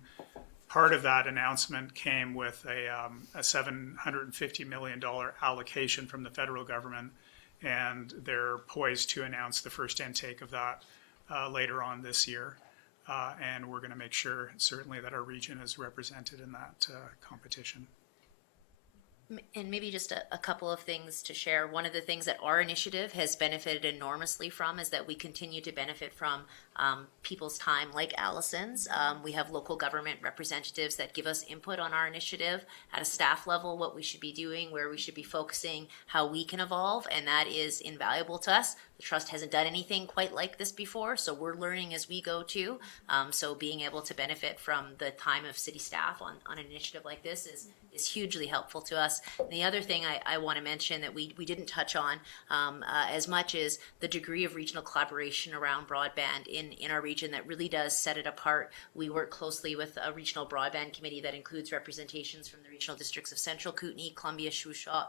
Part of that announcement came with a $750 million allocation from the federal government, and they're poised to announce the first intake of that later on this year. And we're going to make sure, certainly, that our region is represented in that competition. And maybe just a couple of things to share. One of the things that our initiative has benefited enormously from is that we continue to benefit from people's time like Allison's. We have local government representatives that give us input on our initiative at a staff level, what we should be doing, where we should be focusing, how we can evolve, and that is invaluable to us. The Trust hasn't done anything quite like this before, so we're learning as we go too. So being able to benefit from the time of city staff on an initiative like this is hugely helpful to us. And the other thing I want to mention that we didn't touch on as much is the degree of regional collaboration around broadband in our region that really does set it apart. We work closely with a regional broadband committee that includes representations from the regional districts of Central Kootenay, Columbia, Shuswap,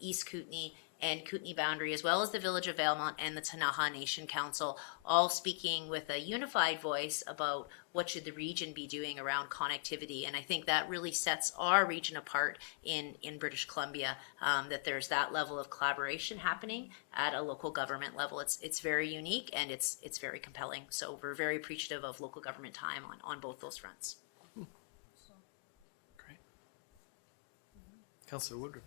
East Kootenay, and Kootenay Boundary, as well as the Village of Valemount and the Ktunaxa Nation Council, all speaking with a unified voice about what should the region be doing around connectivity. And I think that really sets our region apart in British Columbia, that there's that level of collaboration happening at a local government level. It's very unique and it's very compelling. So we're very appreciative of local government time on both those fronts. Great. Councillor Woodruff.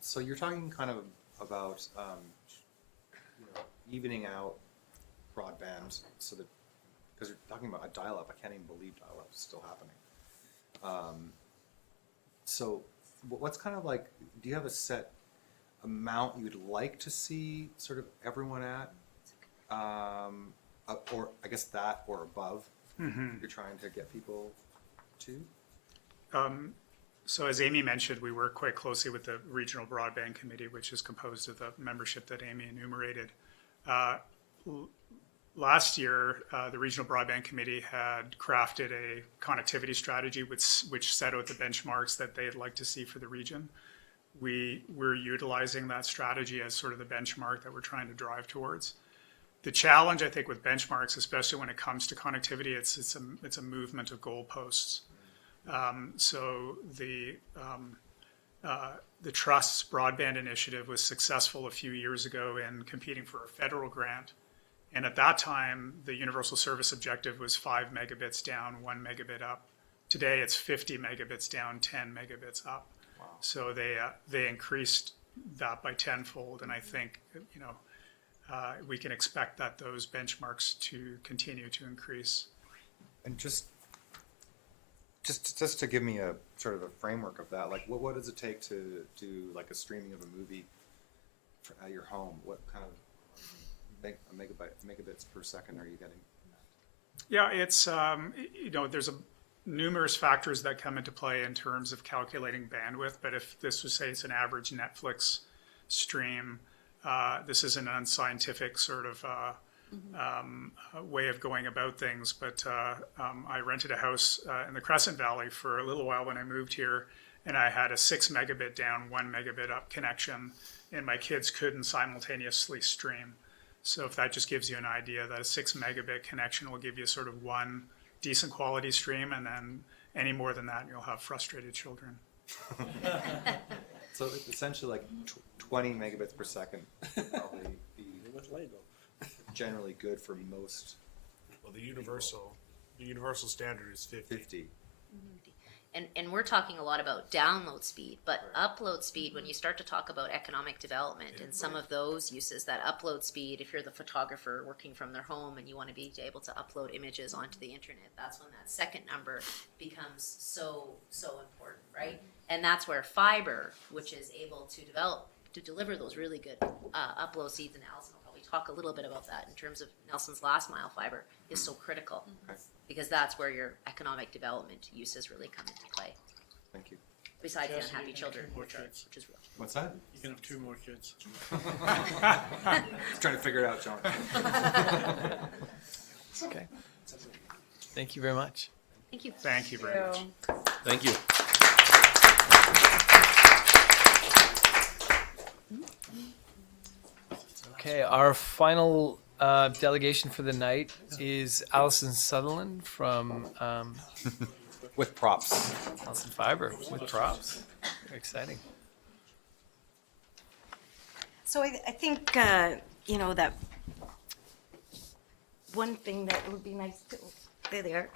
So you're talking kind of about evening out broadband, so that because you're talking about a dial-up, I can't even believe dial-up is still happening. So what's kind of like? Do you have a set amount you would like to see sort of everyone at, or I guess that or above? You're trying to get people to. So as Amy mentioned, we work quite closely with the Regional Broadband Committee, which is composed of the membership that Amy enumerated. Last year, the Regional Broadband Committee had crafted a connectivity strategy which set out the benchmarks that they'd like to see for the region. We're utilizing that strategy as sort of the benchmark that we're trying to drive towards. The challenge, I think, with benchmarks, especially when it comes to connectivity, it's a movement of goalposts. So the Trust's broadband initiative was successful a few years ago in competing for a federal grant. And at that time, the universal service objective was 5 megabits down, 1 megabit up. Today, it's 50 megabits down, 10 megabits up. Wow. So they increased that by tenfold. And I think, we can expect that those benchmarks to continue to increase. And just to give me a sort of a framework of that, like what does it take to do like a streaming of a movie at your home? What kind of megabits per second are you getting? Yeah, it's there's numerous factors that come into play in terms of calculating bandwidth. But if this was, say, it's an average Netflix stream, this is an unscientific sort of way of going about things. But I rented a house in the Crescent Valley for a little while when I moved here, and I had a 6 megabit down, 1 megabit up connection, and my kids couldn't simultaneously stream. So if that just gives you an idea, that a 6 megabit connection will give you sort of one decent quality stream, and then any more than that, you'll have frustrated children. So it's essentially like 20 megabits per second probably be generally good for most. Well, the universal standard is 50. And we're talking a lot about download speed, but upload speed, when you start to talk about economic development and some of those uses, that upload speed, if you're the photographer working from their home and you want to be able to upload images onto the internet, that's when that second number becomes so important, right? And that's where fiber, which is able to deliver those really good upload speeds, and Allison will probably talk a little bit about that in terms of Nelson's last mile fiber, is so critical. Because that's where your economic development uses really come into play. Thank you. Besides the Jesse, unhappy you can children, have 2 more which kids. is real. What's that? You can have 2 more kids. Trying to figure it out, John. Okay. Thank you very much. Thank you. Thank you very much. Thank you. Okay, our final delegation for the night is Alison Sutherland from with props. Alison Fibre with props. Very exciting. So I think, you know, that one thing that would be nice to, there they are,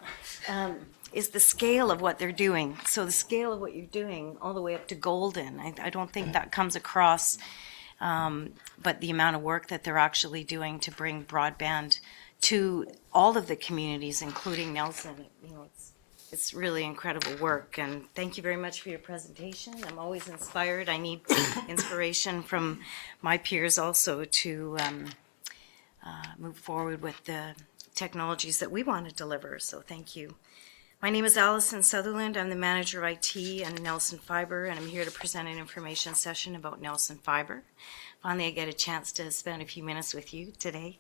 is the scale of what they're doing. So the scale of what you're doing all the way up to Golden, I don't think that comes across, but the amount of work that they're actually doing to bring broadband to all of the communities, including Nelson, you know, it's really incredible work, and thank you very much for your presentation. I'm always inspired. I need inspiration from my peers also to move forward with the technologies that we want to deliver, so thank you. My name is Alison Sutherland. I'm the manager of IT and Nelson Fibre, and I'm here to present an information session about Nelson Fibre. Finally, I get a chance to spend a few minutes with you today.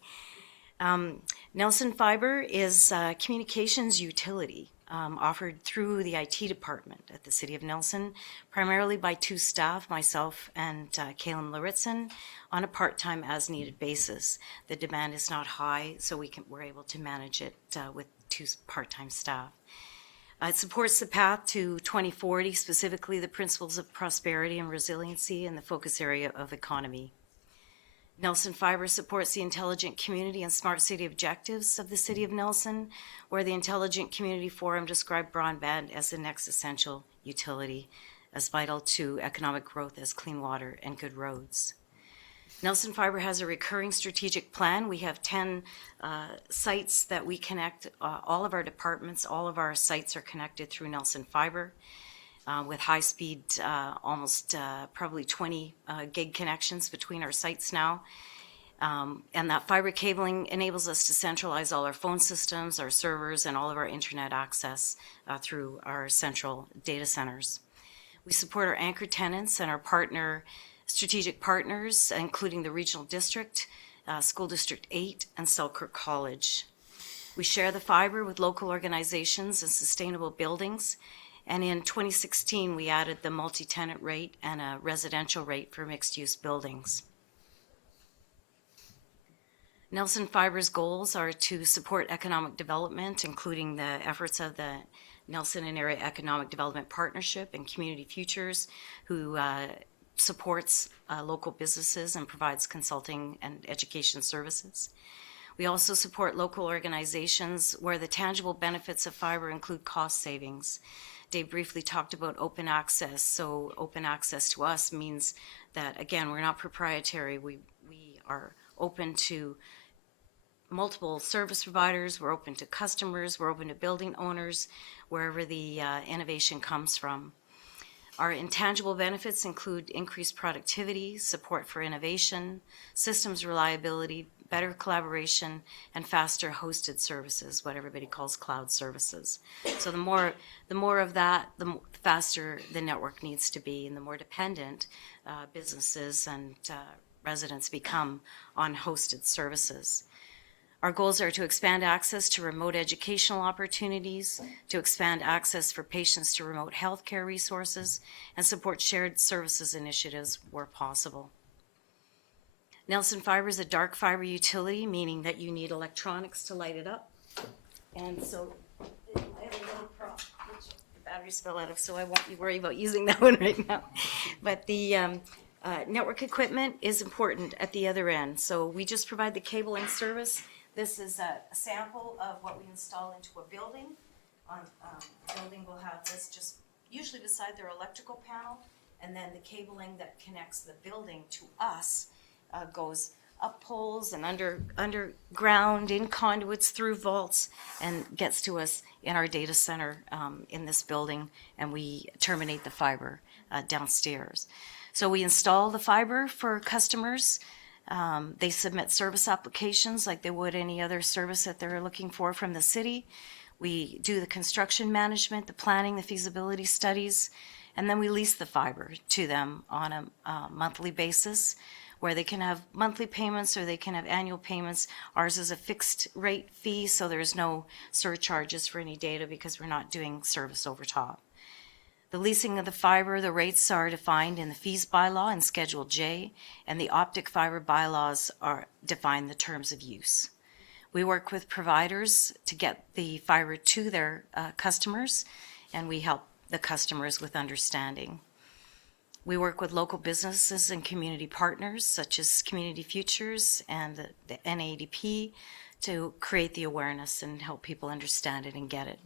Nelson Fibre is a communications utility offered through the IT department at the City of Nelson, primarily by 2 staff, myself and Caleb Laritzen, on a part-time as-needed basis. The demand is not high, so we're able to manage it with 2 part-time staff. It supports the path to 2040, specifically the principles of prosperity and resiliency and the focus area of economy. Nelson Fibre supports the intelligent community and smart city objectives of the City of Nelson, where the Intelligent Community Forum described broadband as the next essential utility, as vital to economic growth as clean water and good roads. Nelson Fibre has a recurring strategic plan. We have 10 sites that we connect. All of our departments, all of our sites are connected through Nelson Fibre. With high-speed, almost probably 20 gig connections between our sites now. And that fiber cabling enables us to centralize all our phone systems, our servers, and all of our internet access through our central data centers. We support our anchor tenants and our strategic partners, including the Regional District, School District 8, and Selkirk College. We share the fiber with local organizations and sustainable buildings. And in 2016, we added the multi-tenant rate and a residential rate for mixed-use buildings. Nelson Fibre's goals are to support economic development, including the efforts of the Nelson and Area Economic Development Partnership and Community Futures, who supports local businesses and provides consulting and education services. We also support local organizations where the tangible benefits of fiber include cost savings. Dave briefly talked about open access. So open access to us means that, again, we're not proprietary. We are open to multiple service providers. We're open to customers. We're open to building owners, wherever the innovation comes from. Our intangible benefits include increased productivity, support for innovation, systems reliability, better collaboration, and faster hosted services, what everybody calls cloud services. So the more of that, the faster the network needs to be, and the more dependent businesses and residents become on hosted services. Our goals are to expand access to remote educational opportunities, to expand access for patients to remote healthcare resources, and support shared services initiatives where possible. Nelson Fibre is a dark fiber utility, meaning that you need electronics to light it up. And so I have a little prop, which the batteries fell out of, so I won't be worried about using that one right now. But the network equipment is important at the other end. So we just provide the cabling service. This is a sample of what we install into a building. The building will have this just usually beside their electrical panel, and then the cabling that connects the building to us goes up poles and underground in conduits through vaults and gets to us in our data center in this building, and we terminate the fiber downstairs. So we install the fiber for customers. They submit service applications like they would any other service that they're looking for from the city. We do the construction management, the planning, the feasibility studies, and then we lease the fiber to them on a monthly basis, where they can have monthly payments or they can have annual payments. Ours is a fixed rate fee, so there's no surcharges for any data because we're not doing service over top. The leasing of the fiber, the rates are defined in the fees bylaw and Schedule J, and the optic fiber bylaws define the terms of use. We work with providers to get the fiber to their customers, and we help the customers with understanding. We work with local businesses and community partners such as Community Futures and the NADP to create the awareness and help people understand it and get it.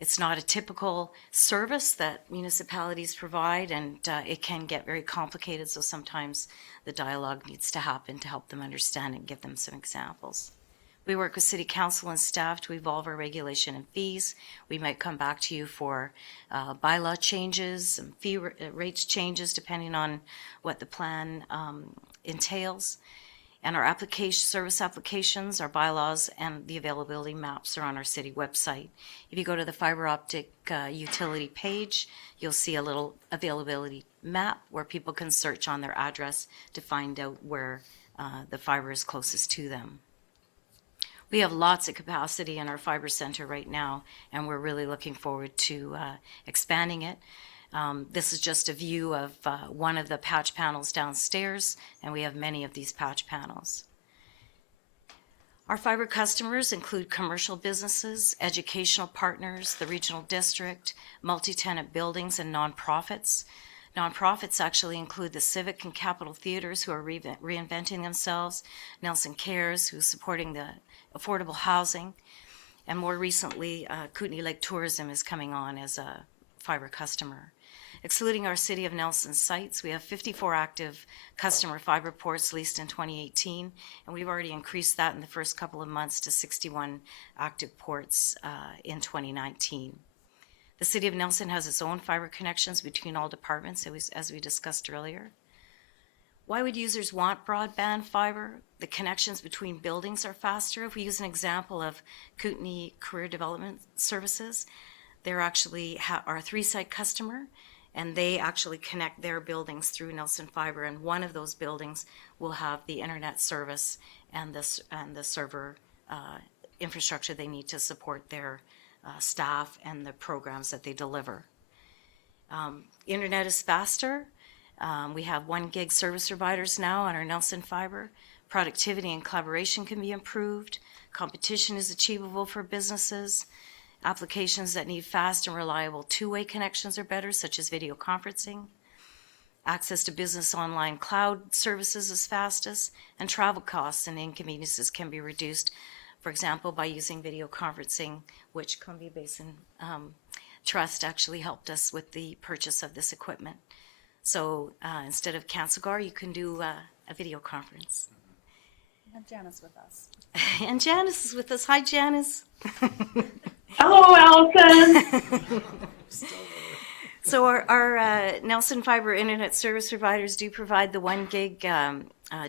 It's not a typical service that municipalities provide, and it can get very complicated, so sometimes the dialogue needs to happen to help them understand and give them some examples. We work with City Council and staff to evolve our regulation and fees. We might come back to you for bylaw changes and fee rates changes depending on what the plan entails. And our service applications, our bylaws, and the availability maps are on our city website. If you go to the fiber optic utility page, you'll see a little availability map where people can search on their address to find out where the fiber is closest to them. We have lots of capacity in our fiber center right now, and we're really looking forward to expanding it. This is just a view of one of the patch panels downstairs, and we have many of these patch panels. Our fiber customers include commercial businesses, educational partners, the regional district, multi-tenant buildings, and nonprofits. Nonprofits actually include the Civic and Capitol Theaters, who are reinventing themselves, Nelson Cares, who's supporting the affordable housing, and more recently, Kootenay Lake Tourism is coming on as a fiber customer. Excluding our City of Nelson sites, we have 54 active customer fiber ports leased in 2018, and we've already increased that in the first couple of months to 61 active ports in 2019. The City of Nelson has its own fiber connections between all departments, as we discussed earlier. Why would users want broadband fiber? The connections between buildings are faster. If we use an example of Kootenay Career Development Services, they're actually our 3-site customer, and they actually connect their buildings through Nelson Fiber, and one of those buildings will have the internet service and the server infrastructure they need to support their staff and the programs that they deliver. Internet is faster. We have 1 gig service providers now on our Nelson Fiber. Productivity and collaboration can be improved. Competition is achievable for businesses. Applications that need fast and reliable two-way connections are better, such as video conferencing. Access to business online cloud services is fastest, and travel costs and inconveniences can be reduced, for example, by using video conferencing, which Columbia Basin Trust actually helped us with the purchase of this equipment. So instead of CancelGar, you can do a video conference. We have Janice with us. And Janice is with us. Hi, Janice. Hello, Allison. So our Nelson Fiber internet service providers do provide the 1 gig.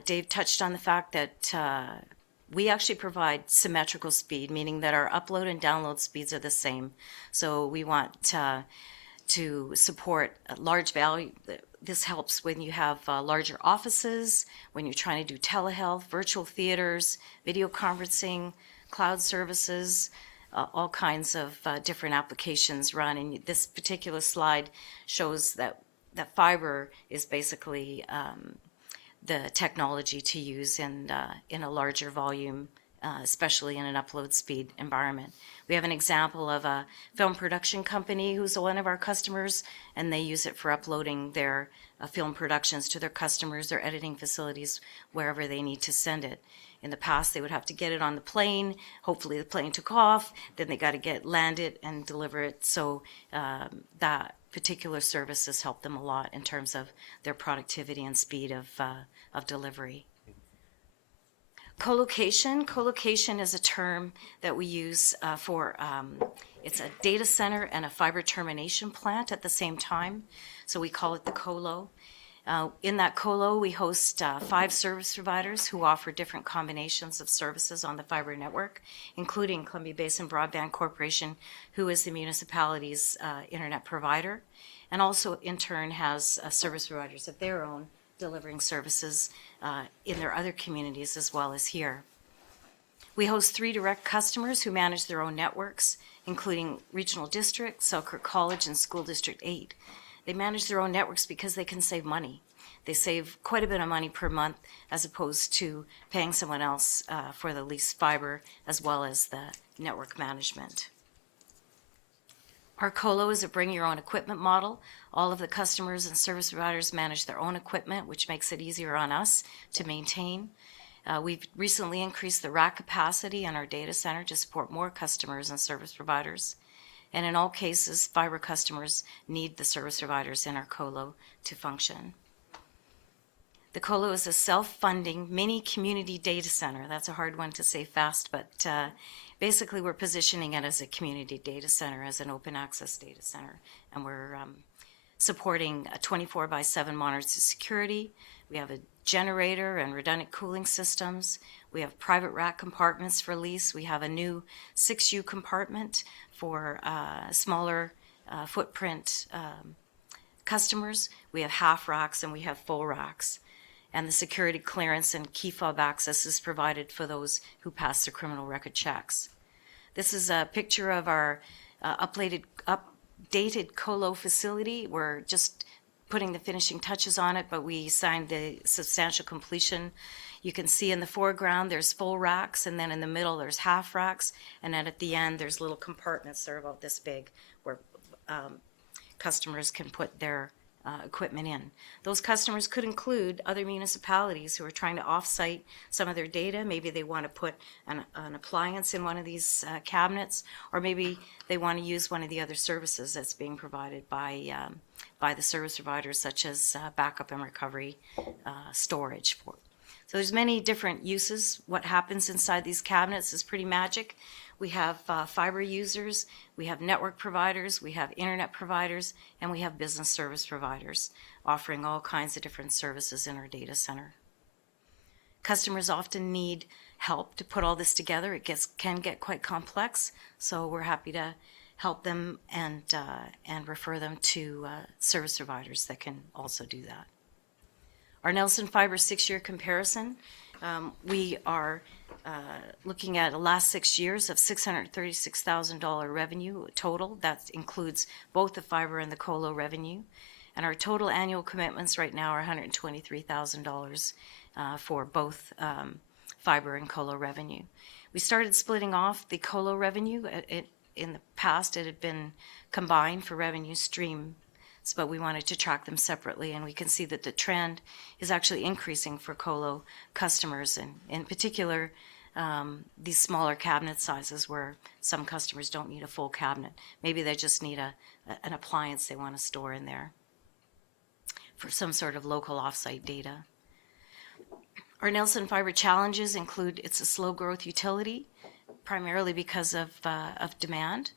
Dave touched on the fact that we actually provide symmetrical speed, meaning that our upload and download speeds are the same. So we want to support large value, This helps when you have larger offices, when you're trying to do telehealth, virtual theaters, video conferencing, cloud services, all kinds of different applications run. And this particular slide shows that Fibre is basically the technology to use in a larger volume, especially in an upload speed environment. We have an example of a film production company who's one of our customers, and they use it for uploading their film productions to their customers, their editing facilities, wherever they need to send it. In the past, they would have to get it on the plane. Hopefully the plane took off. Then they got to land it and deliver it. So that particular service has helped them a lot in terms of their productivity and speed of delivery. Co-location. Co-location is a term that we use for, it's a data center and a fiber termination plant at the same time. So we call it the colo. In that colo, we host 5 service providers who offer different combinations of services on the fiber network, including Columbia Basin Broadband Corporation, who is the municipality's internet provider, and also in turn has service providers of their own delivering services in their other communities as well as here. We host 3 direct customers who manage their own networks, including Regional District, Selkirk College, and School District 8. They manage their own networks because they can save money. They save quite a bit of money per month as opposed to paying someone else for the leased fiber as well as the network management. Our colo is a bring your own equipment model. All of the customers and service providers manage their own equipment, which makes it easier on us to maintain. We've recently increased the rack capacity in our data center to support more customers and service providers. And in all cases, fiber customers need the service providers in our colo to function. The colo is a self-funding mini community data center. That's a hard one to say fast, but basically we're positioning it as a community data center, as an open access data center. And we're supporting a 24/7 monitored security. We have a generator and redundant cooling systems. We have private rack compartments for lease. We have a new 6U compartment for smaller footprint customers. We have half racks and we have full racks. And the security clearance and key fob access is provided for those who pass the criminal record checks. This is a picture of our updated colo facility. We're just putting the finishing touches on it, but we signed the substantial completion. You can see in the foreground there's full racks, and then in the middle there's half racks, and then at the end there's little compartments that are about this big where customers can put their equipment in. Those customers could include other municipalities who are trying to offsite some of their data. Maybe they want to put an appliance in one of these cabinets, or maybe they want to use one of the other services that's being provided by the service providers, such as backup and recovery storage. So there's many different uses. What happens inside these cabinets is pretty magic. We have fiber users, we have network providers, we have internet providers, and we have business service providers offering all kinds of different services in our data center. Customers often need help to put all this together. It can get quite complex, so we're happy to help them and refer them to service providers that can also do that. Our Nelson Fibre 6-year comparison, we are looking at the last 6 years of $636,000 revenue total. That includes both the fiber and the colo revenue. And our total annual commitments right now are $123,000 for both fiber and colo revenue. We started splitting off the colo revenue. In the past, it had been combined for revenue stream, but we wanted to track them separately, and we can see that the trend is actually increasing for colo customers, and in particular, these smaller cabinet sizes where some customers don't need a full cabinet. Maybe they just need an appliance they want to store in there for some sort of local offsite data. Our Nelson Fibre challenges include it's a slow growth utility, primarily because of demand.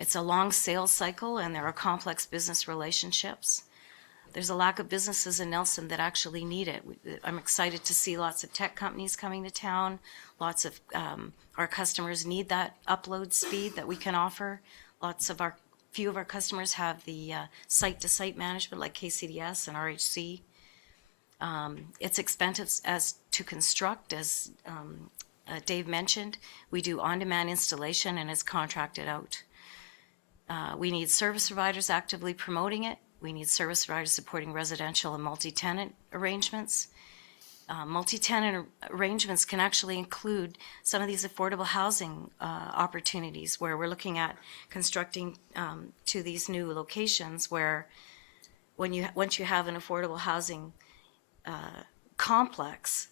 It's a long sales cycle, and there are complex business relationships. There's a lack of businesses in Nelson that actually need it. I'm excited to see lots of tech companies coming to town. Lots of our customers need that upload speed that we can offer. Lots of our few of our customers have the site-to-site management like KCDS and RHC. It's expensive as to construct, as Dave mentioned. We do on-demand installation and it's contracted out. We need service providers actively promoting it. We need service providers supporting residential and multi-tenant arrangements. Multi-tenant arrangements can actually include some of these affordable housing opportunities where we're looking at constructing to these new locations where once you have an affordable housing complex,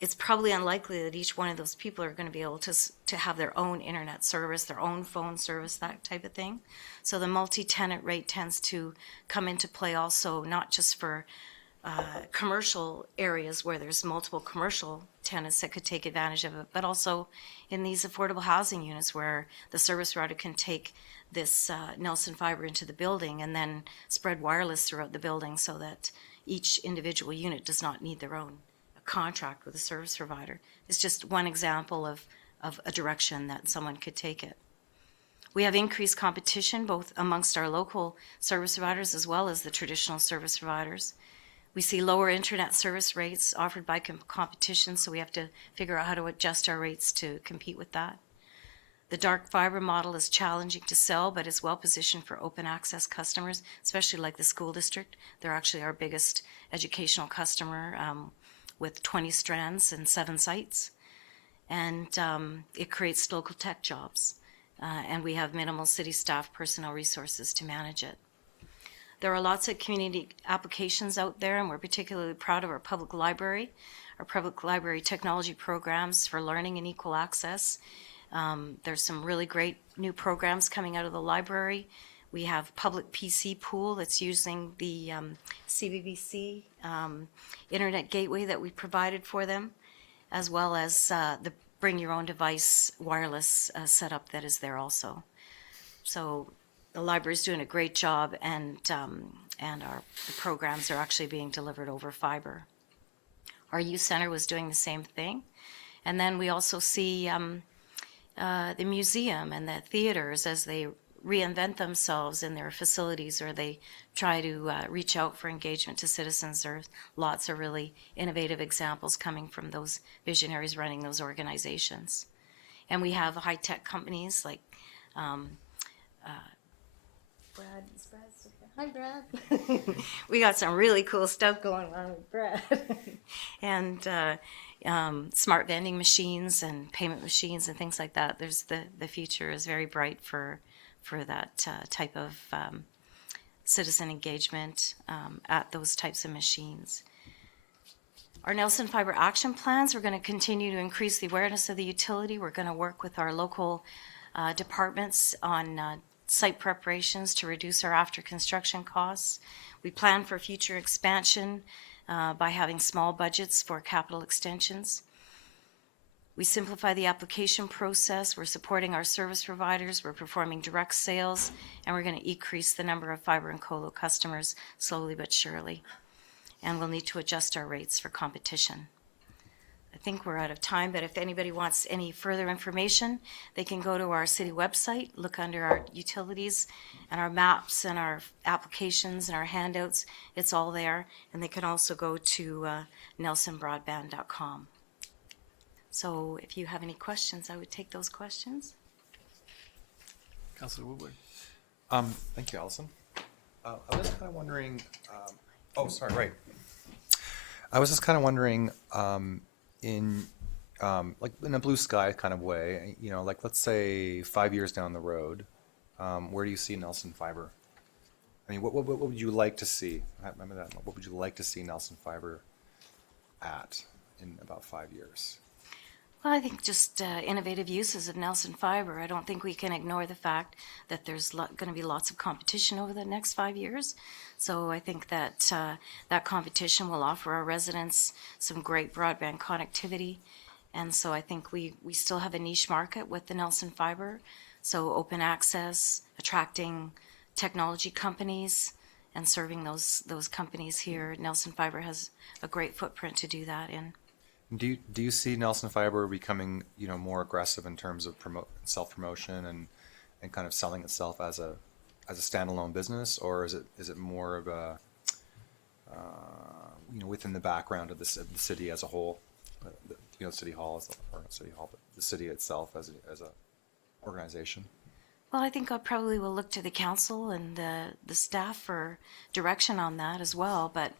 it's probably unlikely that each one of those people are going to be able to have their own internet service, their own phone service, that type of thing. So the multi-tenant rate tends to come into play also, not just for commercial areas where there's multiple commercial tenants that could take advantage of it, but also in these affordable housing units where the service provider can take this Nelson Fibre into the building and then spread wireless throughout the building so that each individual unit does not need their own contract with a service provider. It's just one example of a direction that someone could take it. We have increased competition both amongst our local service providers as well as the traditional service providers. We see lower internet service rates offered by competition, so we have to figure out how to adjust our rates to compete with that. The dark fiber model is challenging to sell, but is well positioned for open access customers, especially like the school district. They're actually our biggest educational customer with 20 strands and 7 sites. And it creates local tech jobs. And we have minimal city staff personnel resources to manage it. There are lots of community applications out there, and we're particularly proud of our public library technology programs for learning and equal access. There's some really great new programs coming out of the library. We have public PC pool that's using the CBBC internet gateway that we provided for them, as well as the bring your own device wireless setup that is there also. So the library's doing a great job, and the programs are actually being delivered over fiber. Our youth center was doing the same thing. And then we also see the museum and the theaters as they reinvent themselves in their facilities, or they try to reach out for engagement to citizens. There's lots of really innovative examples coming from those visionaries running those organizations. And we have high-tech companies like Brad. Hi, Brad. We got some really cool stuff going on with Brad. And smart vending machines and payment machines and things like that. There's the future is very bright for that type of citizen engagement at those types of machines. Our Nelson Fibre action plans, we're going to continue to increase the awareness of the utility. We're going to work with our local departments on site preparations to reduce our after construction costs. We plan for future expansion by having small budgets for capital extensions. We simplify the application process. We're supporting our service providers. We're performing direct sales, and we're going to increase the number of fiber and colo customers slowly but surely. And we'll need to adjust our rates for competition. I think we're out of time, but if anybody wants any further information, they can go to our city website, look under our utilities and our maps and our applications and our handouts. It's all there. And they can also go to nelsonbroadband.com. So if you have any questions, I would take those questions. Councillor Woodward. Thank you, Allison. I was kind of wondering, I was just kind of wondering, in a blue sky kind of way, like let's say 5 years down the road, where do you see Nelson Fibre? I mean, what would you like to see? I remember that. What would you like to see Nelson Fibre at in about 5 years? Well, I think just innovative uses of Nelson Fibre. I don't think we can ignore the fact that there's going to be lots of competition over the next 5 years. So I think that that competition will offer our residents some great broadband connectivity. And so I think we still have a niche market with the Nelson Fibre. So open access, attracting technology companies and serving those companies here. Nelson Fibre has a great footprint to do that in. Do you see Nelson Fibre becoming more aggressive in terms of self promotion and kind of selling itself as a as a standalone business, or is it more of a within the background of the city as a whole? City Hall or not City Hall, but the city itself as a organization. Well, I think I probably will look to the council and the staff for direction on that as well. But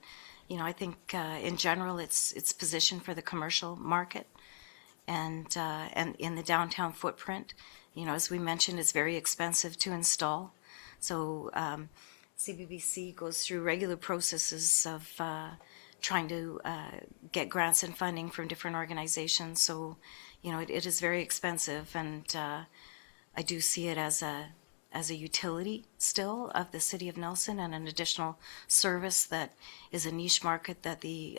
I think in general, it's positioned for the commercial market, and in the downtown footprint. As we mentioned, it's very expensive to install. So CBBC goes through regular processes of trying to get grants and funding from different organizations. So, it is very expensive, and I do see it as a utility still of the city of Nelson, and an additional service that is a niche market that the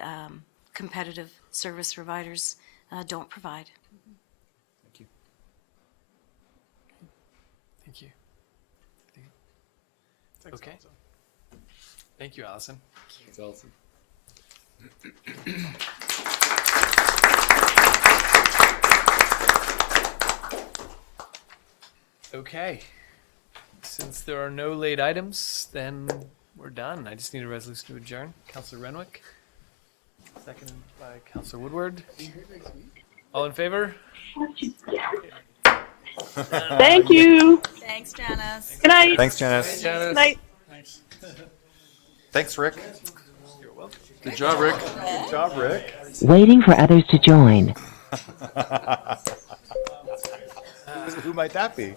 competitive service providers don't provide. Thank you. Thank you. Thanks, Okay. Alison. Thank you, Allison. Thanks, Allison. Okay. Since there are no late items, then we're done. I just need a resolution to adjourn. Councillor Renwick. Seconded by Councillor Woodward. All in favor? Thank you. Thanks, Janice. Good night. Thanks, Janice. Good night. Thanks, Rick. You're welcome. Good job, Rick. Good job, Rick. Waiting for others to join. Who might that be?